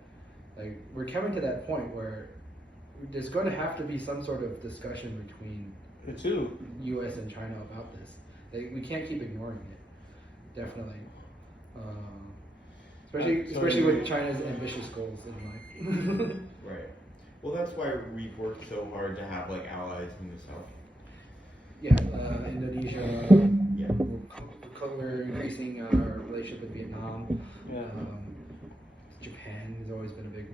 Like, we're coming to that point where there's going to have to be some sort of discussion between the two. U.S. and China about this. We can't keep ignoring it. Definitely. Especially with China's ambitious goals in mind. Right. Well, that's why we've worked so hard to have like allies in the south. Yeah, Indonesia. Yeah. We're increasing our relationship with Vietnam. Yeah. Japan has always been a big.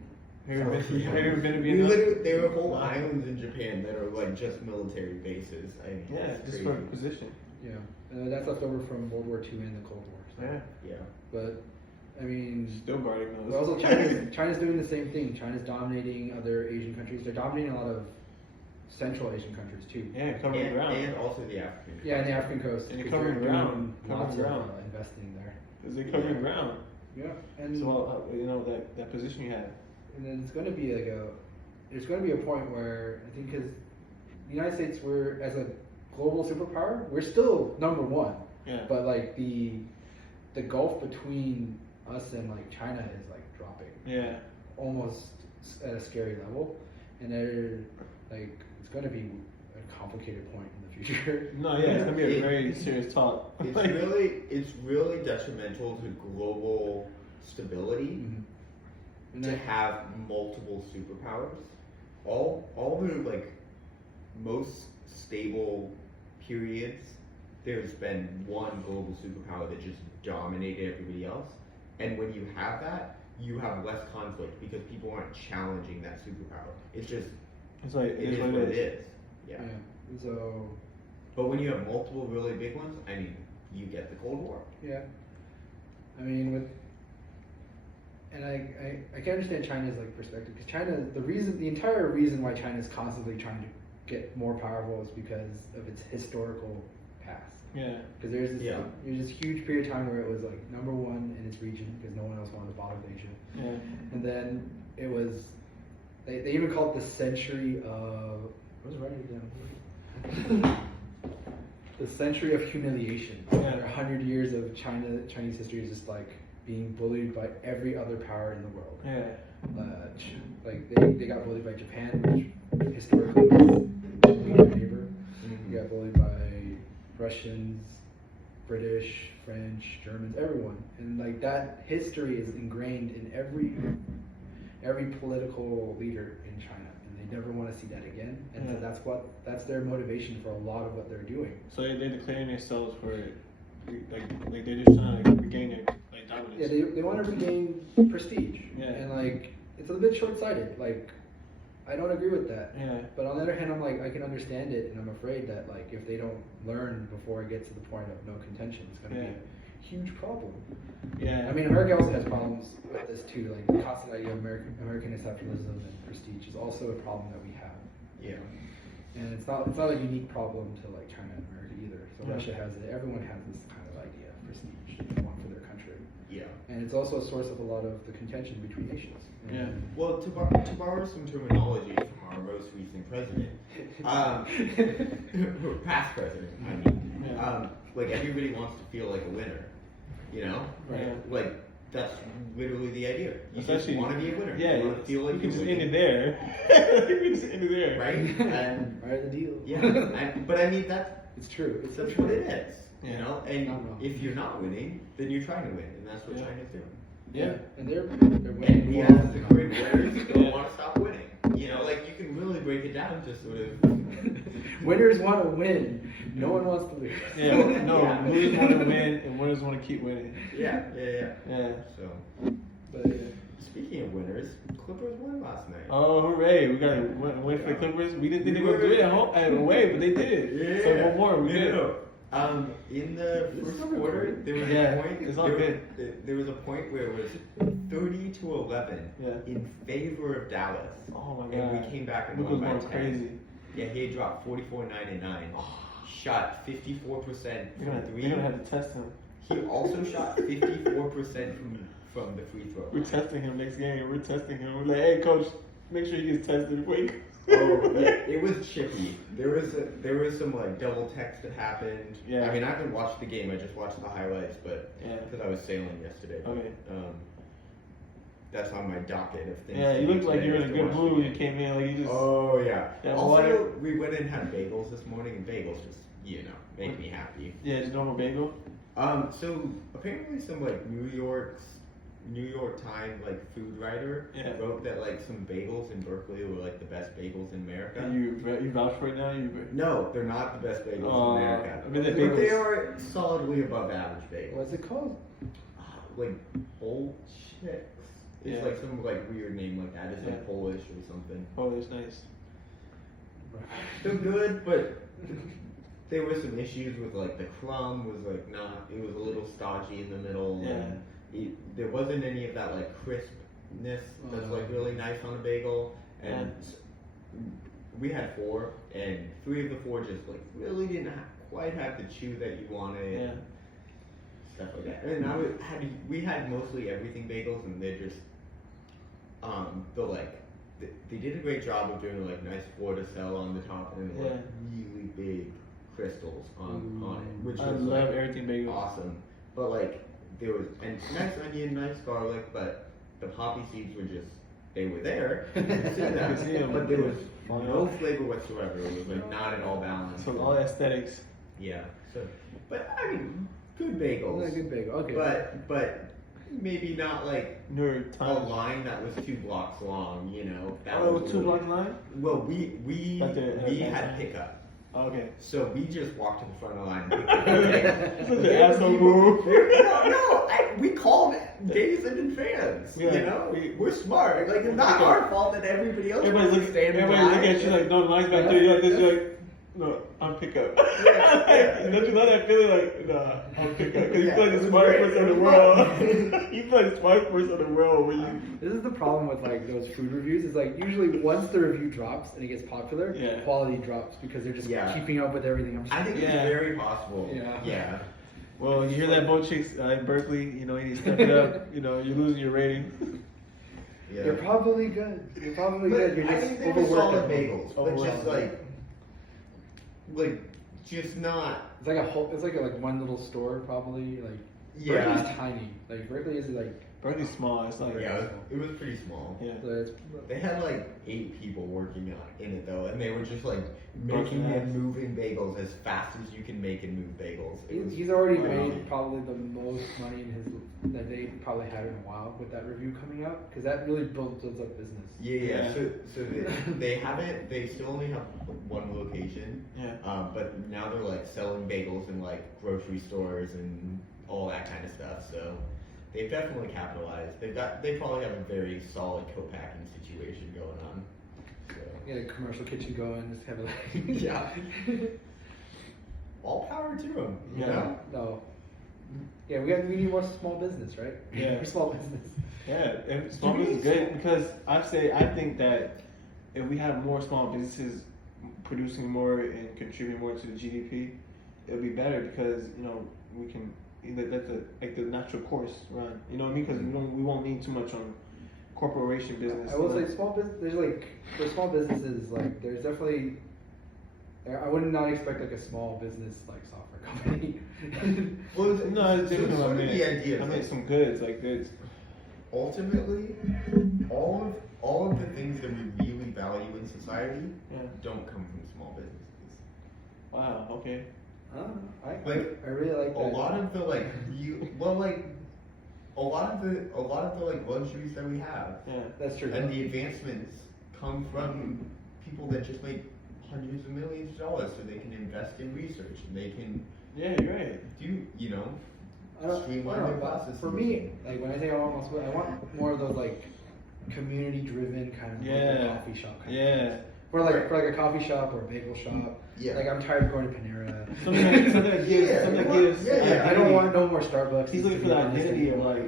Have you ever been to We Vietnam? literally, there are whole islands in Japan that are like just military bases. I mean, Yeah, it's just crazy. for position. Yeah, that's left over from World War II and the Cold War. So. Yeah. Yeah. But I mean, still guarding those. but also China's doing the same thing. China's dominating other Asian countries. They're dominating a lot of Central Asian countries too. Yeah, covering ground. And also the African. Yeah, and the African coast. And 'cause covering they're ground. doing Covering lots ground. of investing there. Because they're covering ground. Yeah, and So that position you have. and then it's going to be there's going to be a point where I think because the United States, we're as a global superpower, we're still number one. Yeah. But like the gulf between us and like China is like dropping. Yeah. Almost at a scary level, and they're like it's going to be a complicated point in the future. No, yeah, it's gonna be a very serious talk. It's really detrimental to global stability And to then- have multiple superpowers. All the like most stable periods, there's been one global superpower that just dominated everybody else. And when you have that, you have less conflict because people aren't challenging that superpower. It's just It's like it is what it is. Yeah. yeah. So But when you have multiple really big ones, I mean, you get the Cold War. yeah, I mean I can understand China's like perspective because the entire reason why China is constantly trying to get more powerful is because of its historical past. Yeah. Because there's this huge period of time where it was like number one in its region because no one else wanted to bother with Asia. Yeah. And then it was they even called it the century of I was writing it down. The century of humiliation. Yeah. 100 years of Chinese history is just like being bullied by every other power in the world. Yeah. Like they got bullied by Japan, which historically was a major neighbor. They got bullied by Russians, British, French, Germans, everyone. And like that history is ingrained in every political leader in China. And they never want to see that again. And so that's their motivation for a lot of what they're doing. So they're declaring themselves for like they're just trying to regain their like dominance. Yeah, they want to regain prestige. Yeah. And like it's a bit short-sighted. Like I don't agree with that. Yeah. But on the other hand, I'm like I can understand it, and I'm afraid that like if they don't learn before it gets to the point of no contention, it's going to be a huge problem. Yeah. I mean, America also has problems with this too. Like the constant idea of American exceptionalism and prestige is also a problem that we have. Yeah. And it's not a unique problem to like China and America either. So Yeah. Russia has it. Everyone has this kind of idea of prestige that they want for their country. Yeah. And it's also a source of a lot of the contention between nations. Yeah. Well, to borrow some terminology from our most recent president, past president, I mean, Yeah. like everybody wants to feel like a winner, you know? Right. Like that's literally the idea. You Especially- just want to be a winner. Yeah. You want to feel like you can you're just end it winning, there. You can just end it there. right? And Right, the deal. yeah, but I mean It's true. It's that's true. what it is, you Yeah. know. And Not wrong. if you're not winning, then you're trying to win, and that's what Yeah. China's doing. Yeah. And they're And winning. we more as often the than great not. winners don't Yeah. want to stop winning. You know, like you can really break it down to sort of. Winners want to win. No one wants to lose. Yeah. No. Yeah. Losers want to win, and winners want to keep winning. Yeah. Yeah. So, But yeah. speaking of winners, Clippers won last night. Oh, hooray! We got to win for the Clippers. We didn't think they were going to do it at home, at away, but they did. So one more, we did. In the first quarter, there was Yeah, a point. it's all There was a point where it was 30-11 in favor of Dallas. Oh my And God! we came back and Luke won was by going 10. crazy. Yeah, he had dropped 44, 9 and 9. Shot 54% They're from gonna, three. they're gonna have to test him. He also shot 54% from the free throw. We're testing him next game. We're testing him. We're like, hey, coach, make sure he gets tested before he. Oh yeah, it was chippy. There was some like double text that happened. Yeah. I mean, I haven't watched the game. I just watched the highlights, but Yeah. because I was sailing yesterday. Okay. That's on my docket of things. Yeah, to you do looked like today, you were in is a to good watch the mood when game. you came in. Like you just. Oh yeah. Yeah, Also, water. we went and had bagels this morning, and bagels just make me happy. Yeah, just normal bagel. So apparently some like New York Times like food writer wrote that like some bagels in Berkeley were like the best bagels in America. And you vouch for it now. No, they're not the best bagels in America. I mean, the But bagels- they are solidly above average bagels. What's it called? Like Bolcheks. It's Yeah. like some like weird name like that. It's Yeah. like Polish or something. Oh, that's nice. They're good, but there were some issues with like the crumb was like not. It was a little stodgy in the middle. Yeah. And there wasn't any of that like crispness that's like really nice on a bagel, and we had 4, and 3 of the 4 just like really didn't quite have the chew that you wanted. Yeah. Stuff like that. And we had mostly everything bagels, and they're just they did a great job of doing like nice Florida on the top, and like really big crystals on it, which I was love like everything bagel. awesome. But like there was and nice onion, nice garlic, but the poppy seeds were just they were there. You could see them, but there was no flavor whatsoever. It was like not at all balanced. So all aesthetics. Yeah. So, but I mean, good bagels. Yeah, good bagel. Okay. But maybe not like New York a Times. line that was 2 blocks long. You know. That Oh, was 2 really- block line? Well, we Back there, had pickup. Oh, okay. So we just walked to the front of the line and picked up the bagel. Such an asshole move. No, we called Days and fans. Yeah, you know, we're smart. Like it's not our fault that everybody else Everybody's was looking, standing in everybody's line. looking at you like, no, line's back there. You're like, this, you're like, no, I'm pickup. Don't you know that feeling like, nah, I'm pickup? Because you feel like the smartest person in the world. You feel like the smartest person in the world when you. This is the problem with like those food reviews. Is like usually once the review drops and it gets popular, quality drops because they're just keeping up with everything. I'm just I think it's very possible. Yeah. Well, you hear that, Bo Chicks in Berkeley? You know, you need to step it up. You know, you're losing your rating. Yeah. You're probably good. You're probably good. You're I just think they were solid overworking. bagels, but just like just not. It's like a whole. It's like one little store probably. Like Berkeley's tiny. Like Berkeley is like. Berkeley's small. It's like it was pretty small. Yeah. So They had like 8 people working in it though, and they were just like making and moving bagels as fast as you can make and move bagels. He's already made probably the most money in his that they probably had in a while with that review coming out because that really builds up business. Yeah. So they haven't. They still only have 1 location. Yeah. But now they're like selling bagels in like grocery stores and all that kind of stuff. So. They've definitely capitalized. They probably have a very solid co-packing situation going on. So. Yeah, commercial kitchen going, just have like all power to them. You Yeah. know? No. Yeah, we need more small business, right? Yeah. More small business. Yeah, and small business is good because I think that if we have more small businesses producing more and contributing more to the GDP, it'll be better because we can. Let the natural course run. You know what I mean? Because we won't need too much on corporation business. I will say small business. There's like for small businesses, like there's definitely. I would not expect like a small business like software company. Well, no, it's different. sort of the idea. I mean, some goods like goods. Ultimately, all of the things that we really value in society don't come from small businesses. Wow. Okay. I really like that. A lot of the like a lot of the like luxuries that we have. Yeah, that's true. And the advancements come from people that just make hundreds of millions of dollars so they can invest in research and they can you're right. do streamline their processes. For me, like when I say I want more of those like community driven kind of like a coffee shop kind of things. For like a coffee shop or a bagel shop. Yeah. Like I'm tired of going to Panera. Something that gives. I don't want no more Starbucks. He's looking for the identity of like,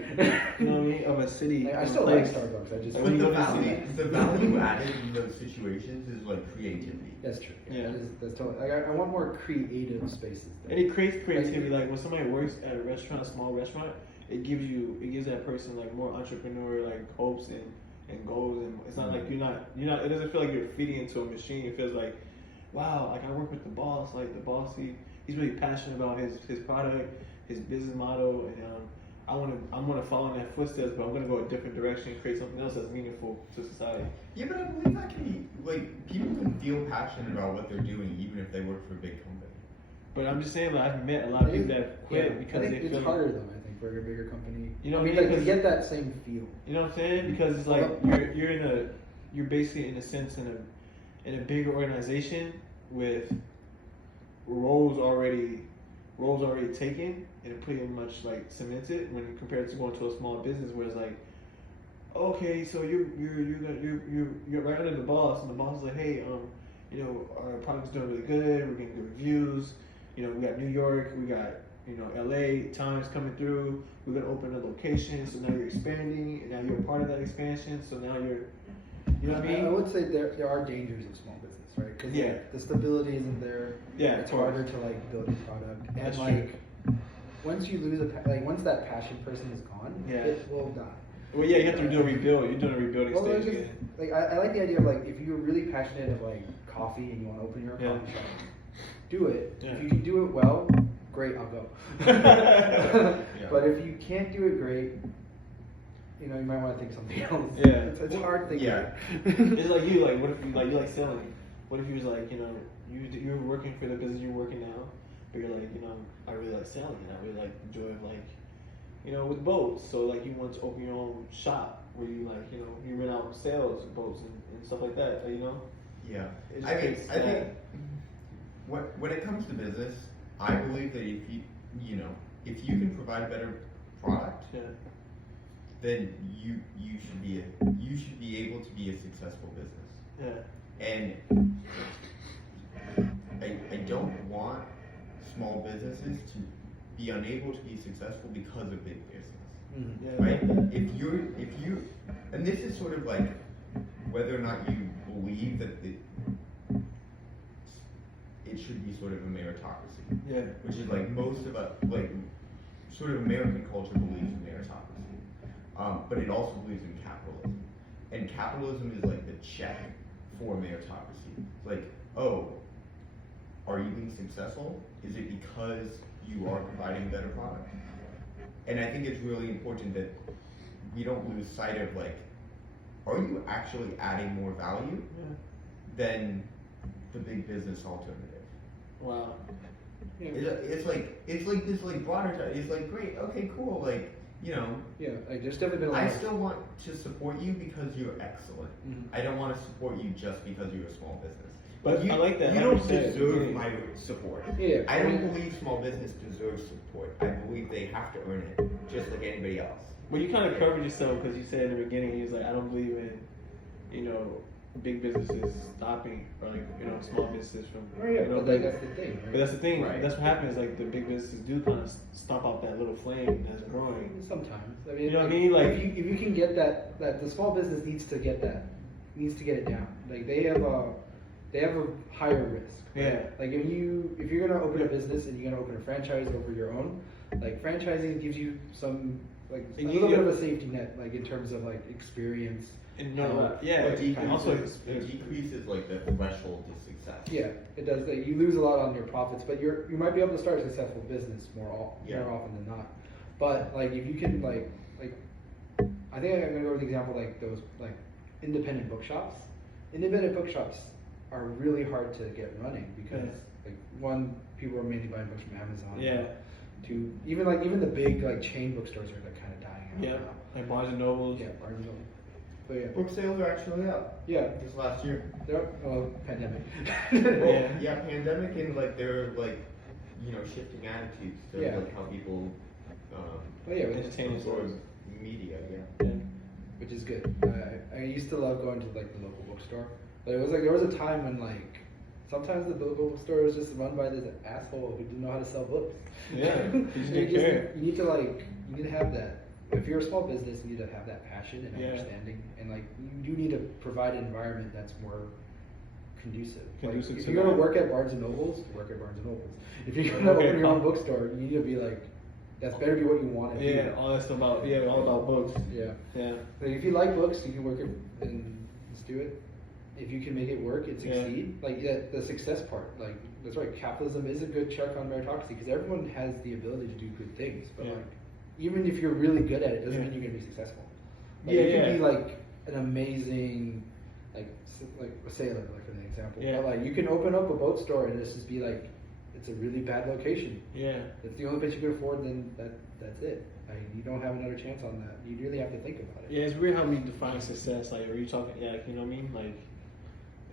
you know what I mean, of a city. Like, I still like Starbucks. I just. But the value added in those situations is like creativity. That's true. Yeah. That's totally. Like, I want more creative spaces. And it creates creativity. Like when somebody works at a restaurant, a small restaurant, it gives that person like more entrepreneur like hopes and goals, and it's not like you're not it doesn't feel like you're feeding into a machine. It feels like, wow, like I work with the boss, like the boss he's really passionate about his product, his business model, and I'm gonna follow in that footsteps, but I'm gonna go a different direction and create something else that's meaningful to society. Yeah, but I believe that can be like people can feel passionate about what they're doing even if they work for a big company. But I'm just saying, like, I've met a lot of people that quit because I think they it's feel harder though. I think for a bigger company. You know I what mean, I mean? like to get that same feel. You know what I'm saying? Because it's like you're basically in a sense in a bigger organization with roles already taken and pretty much like cemented when compared to going to a small business where it's like, okay, so you're right under the boss, and the boss is like, hey, our product's doing really good, we're getting good reviews, we got New York, we got LA Times coming through. We're gonna open a location, so now you're expanding, and now you're a part of that expansion. So now you're, you know what I mean? I would say there are dangers of small business, right? Because Yeah. the stability isn't there. Yeah, it's of course. harder to like build a product, That's and once you lose once that passion person is gone, Yeah. it will die. Well, yeah, you have to do a rebuild. You're doing a rebuilding Well, stage just, again. like I like the idea of like if you're really passionate of like coffee and you want to open your own Yeah. coffee shop, do it. Yeah. If you can do it well, great, I'll go. But if you can't do it great, you might want to think something else. Yeah. It's hard to think. Yeah. It's like you, like, what if you like selling? What if you was like, you're working for the business you're working now, but you're like, I really like selling. I really like enjoying with boats. So like you want to open your own shop where you like, you rent out sales boats and stuff like that. Yeah. It just I takes think that. when it comes to business, I believe that if if you can provide a better product, Yeah. then you should be able to be a successful business. Yeah. And I don't want small businesses to be unable to be successful because of big business. Yeah. Right? If you and this is sort of like whether or not you believe that it should be sort of a meritocracy. Yeah. Which is like most of us, like sort of American culture believes in meritocracy. But it also believes in capitalism. And capitalism is like the check for meritocracy. It's like, oh, are you being successful? Is it because you are providing a better product? And I think it's really important that we don't lose sight of like, are you actually adding more value than the big business alternative? Wow. Yeah. It's like this like broader. It's like great, okay, cool. Like Yeah, like there's definitely been a lot I of- still want to support you because you're excellent. Mhm. I don't want to support you just because you're a small business. But you, I like that. You how don't said it. deserve Yeah. my support. Yeah, I don't believe small business deserves support. I believe they have to earn it, just like anybody else. Well, you kind of covered yourself because you said in the beginning, you was like, I don't believe in, big businesses stopping or like, small businesses from. Oh yeah, but like, that's the thing. Right? But that's the thing. Right. That's what happens. Like the big businesses do kind of stomp out that little flame that's growing. Sometimes. I mean, You know what I mean? Like if you can get that the small business needs to get it down. Like they have a higher risk. Right? Yeah. Like if you're gonna open a business and you're gonna open a franchise over your own, like franchising gives you some like a little bit of a safety net, like in terms of like experience. and Yeah, It also decreases like the threshold to success. Yeah, it does. Like, you lose a lot on your profits, but you might be able to start a successful business more often than not. But like if you can like I think I'm gonna go with the example like those like independent bookshops. Independent bookshops are really hard to get running because like one, people are mainly buying books from Amazon. Yeah. Two, even the big like chain bookstores are like kind of dying out Yeah. now. Like Barnes and Nobles. Yeah, Barnes and Noble. But yeah. Book sales are actually up. Yeah. This last year. Pandemic. Yeah. Yeah, pandemic and like they're like, shifting attitudes to Yeah. like how people Oh yeah, Entertainment absorb stores. media. Yeah. which is good. I used to love going to like the local bookstore, but it was like there was a time when like sometimes the local bookstore was just run by this asshole who didn't know how to sell books. Yeah, he just You didn't care. You need to have that. If you're a small business, you need to have that passion and understanding, and like you do need to provide an environment that's more conducive. Conducive Like, if to you're gonna that. work at Barnes and Nobles, work at Barnes and Nobles. If you're gonna open your own bookstore, you need to be like, that's better be what you want to Yeah, do. all that stuff about all about books. Yeah. Yeah. Like if you like books, you can work it and just do it. If you can make it work and Yeah. succeed, like the success part, like that's right. Capitalism is a good check on meritocracy because everyone has the ability to do good things. But Yeah. like, even if you're really good at it, doesn't Yeah. mean you're gonna be successful. Like, Yeah, you can yeah. be like an amazing, like a sailor, like for an example. Yeah. But like you can open up a boat store and this just be like, it's a really bad location. Yeah. If it's the only place you can afford, then that's it. Like, you don't have another chance on that. You really have to think about it. Yeah, it's weird how we define success. Like, are you talking? Yeah, you know what I mean? Like,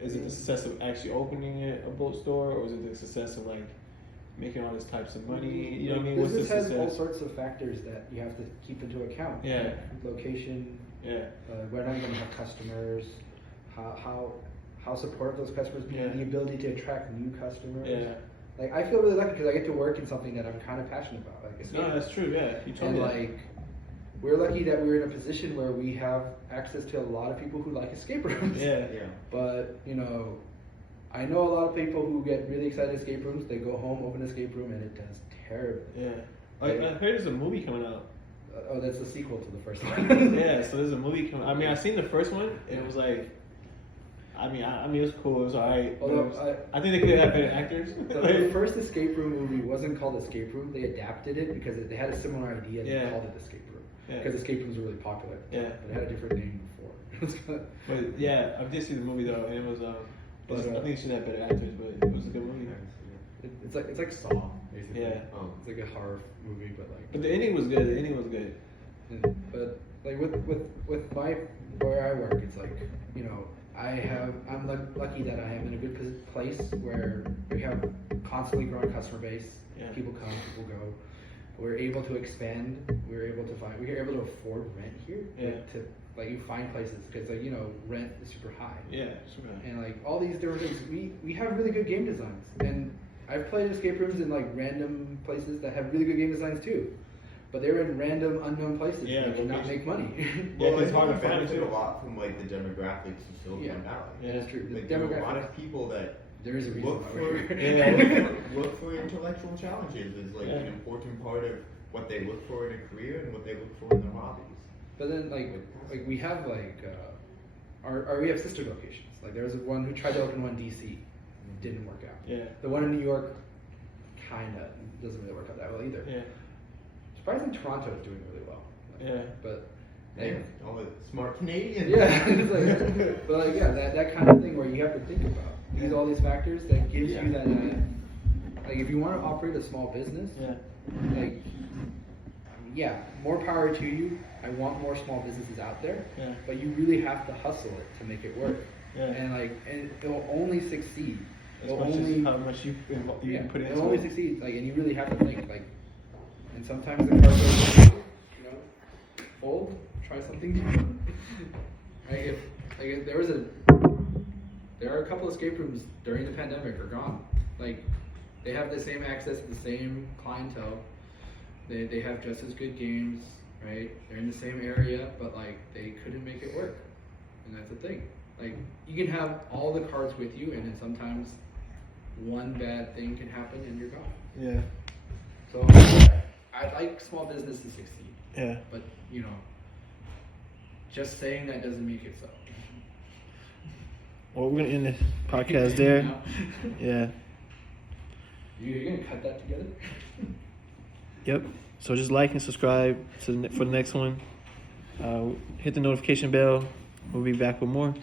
is it the success of actually opening a boat store, or is it the success of like making all these types of money? You know what I mean? What's the Business has all success? sorts of factors that you have to keep into account. Yeah. Location, Yeah. whether or not you're going to have customers, how supportive those customers be, Yeah. the ability to attract new customers. Yeah. like I feel really lucky because I get to work in something that I'm kind of passionate about, like escape No, that's true. Yeah, you told and me that. like we're lucky that we're in a position where we have access to a lot of people who like escape rooms. Yeah. But you know, I know a lot of people who get really excited escape rooms. They go home, open an escape room, and it does terribly. Yeah. Like, I heard there's a movie coming out. Oh, that's a sequel to the first one. Yeah, so there's a movie coming. I mean, I seen the first one, and it was like, I mean, it was cool. It was alright. Although I think they could have better actors. the first escape room movie wasn't called Escape Room. They adapted it because they had a similar idea. And they called it Escape Room because escape rooms were really popular. Yeah. But it had a different name before. But yeah, I did see the movie though, and it was I think it should have better actors, but it was a good movie. It's like Saw, basically. Yeah. It's like a horror movie, but like. But the ending was good. The ending was good. But like with my where I work, it's like, you know, I'm lucky that I am in a good place where we have constantly growing customer base. Yeah. People come, people go. We're able to expand. We're able to afford rent here. Yeah. Like you find places because like, you know, rent is super high. Yeah, super high. And like all these different things, we have really good game designs. And I've played escape rooms in like random places that have really good game designs too. But they're in random unknown places that cannot make money. Well, it's I hard think to it find benefit too. a lot from like the demographics of Silicon Valley. Yeah, that's true. The Like, there are a lot demographics. of people that There is a reason look why for, we're here. look for intellectual challenges as like an important part of what they look for in a career and what they look for in their hobbies. But then like we have like we have sister locations. Like there was one who tried to open one in DC, didn't work out. Yeah. The one in New York kinda doesn't really work out that well either. Yeah. Surprisingly, Toronto is doing really well. Yeah. But Yeah, all the smart Canadians. yeah, it's like, but like that kind of thing where you have to think about all these factors that gives you that. Like if you want to operate a small business, like more power to you. I want more small businesses out there, but you really have to hustle it to make it work. And it will only succeed. How much you put into it'll only it. succeed. Like, and you really have to think like. And sometimes the cards are, you know, fold. Try something new. Right? If there are a couple escape rooms during the pandemic are gone. Like they have the same access to the same clientele. They have just as good games, right? They're in the same area, but like they couldn't make it work. And that's the thing. Like you can have all the cards with you, and then sometimes one bad thing can happen and you're gone. Yeah. So I'd like small business to succeed. Yeah. But you know, just saying that doesn't make it so. Well, we're gonna end this podcast there. Yeah. You're gonna cut that together? Yep. So just like and subscribe for the next one. Hit the notification bell. We'll be back with more.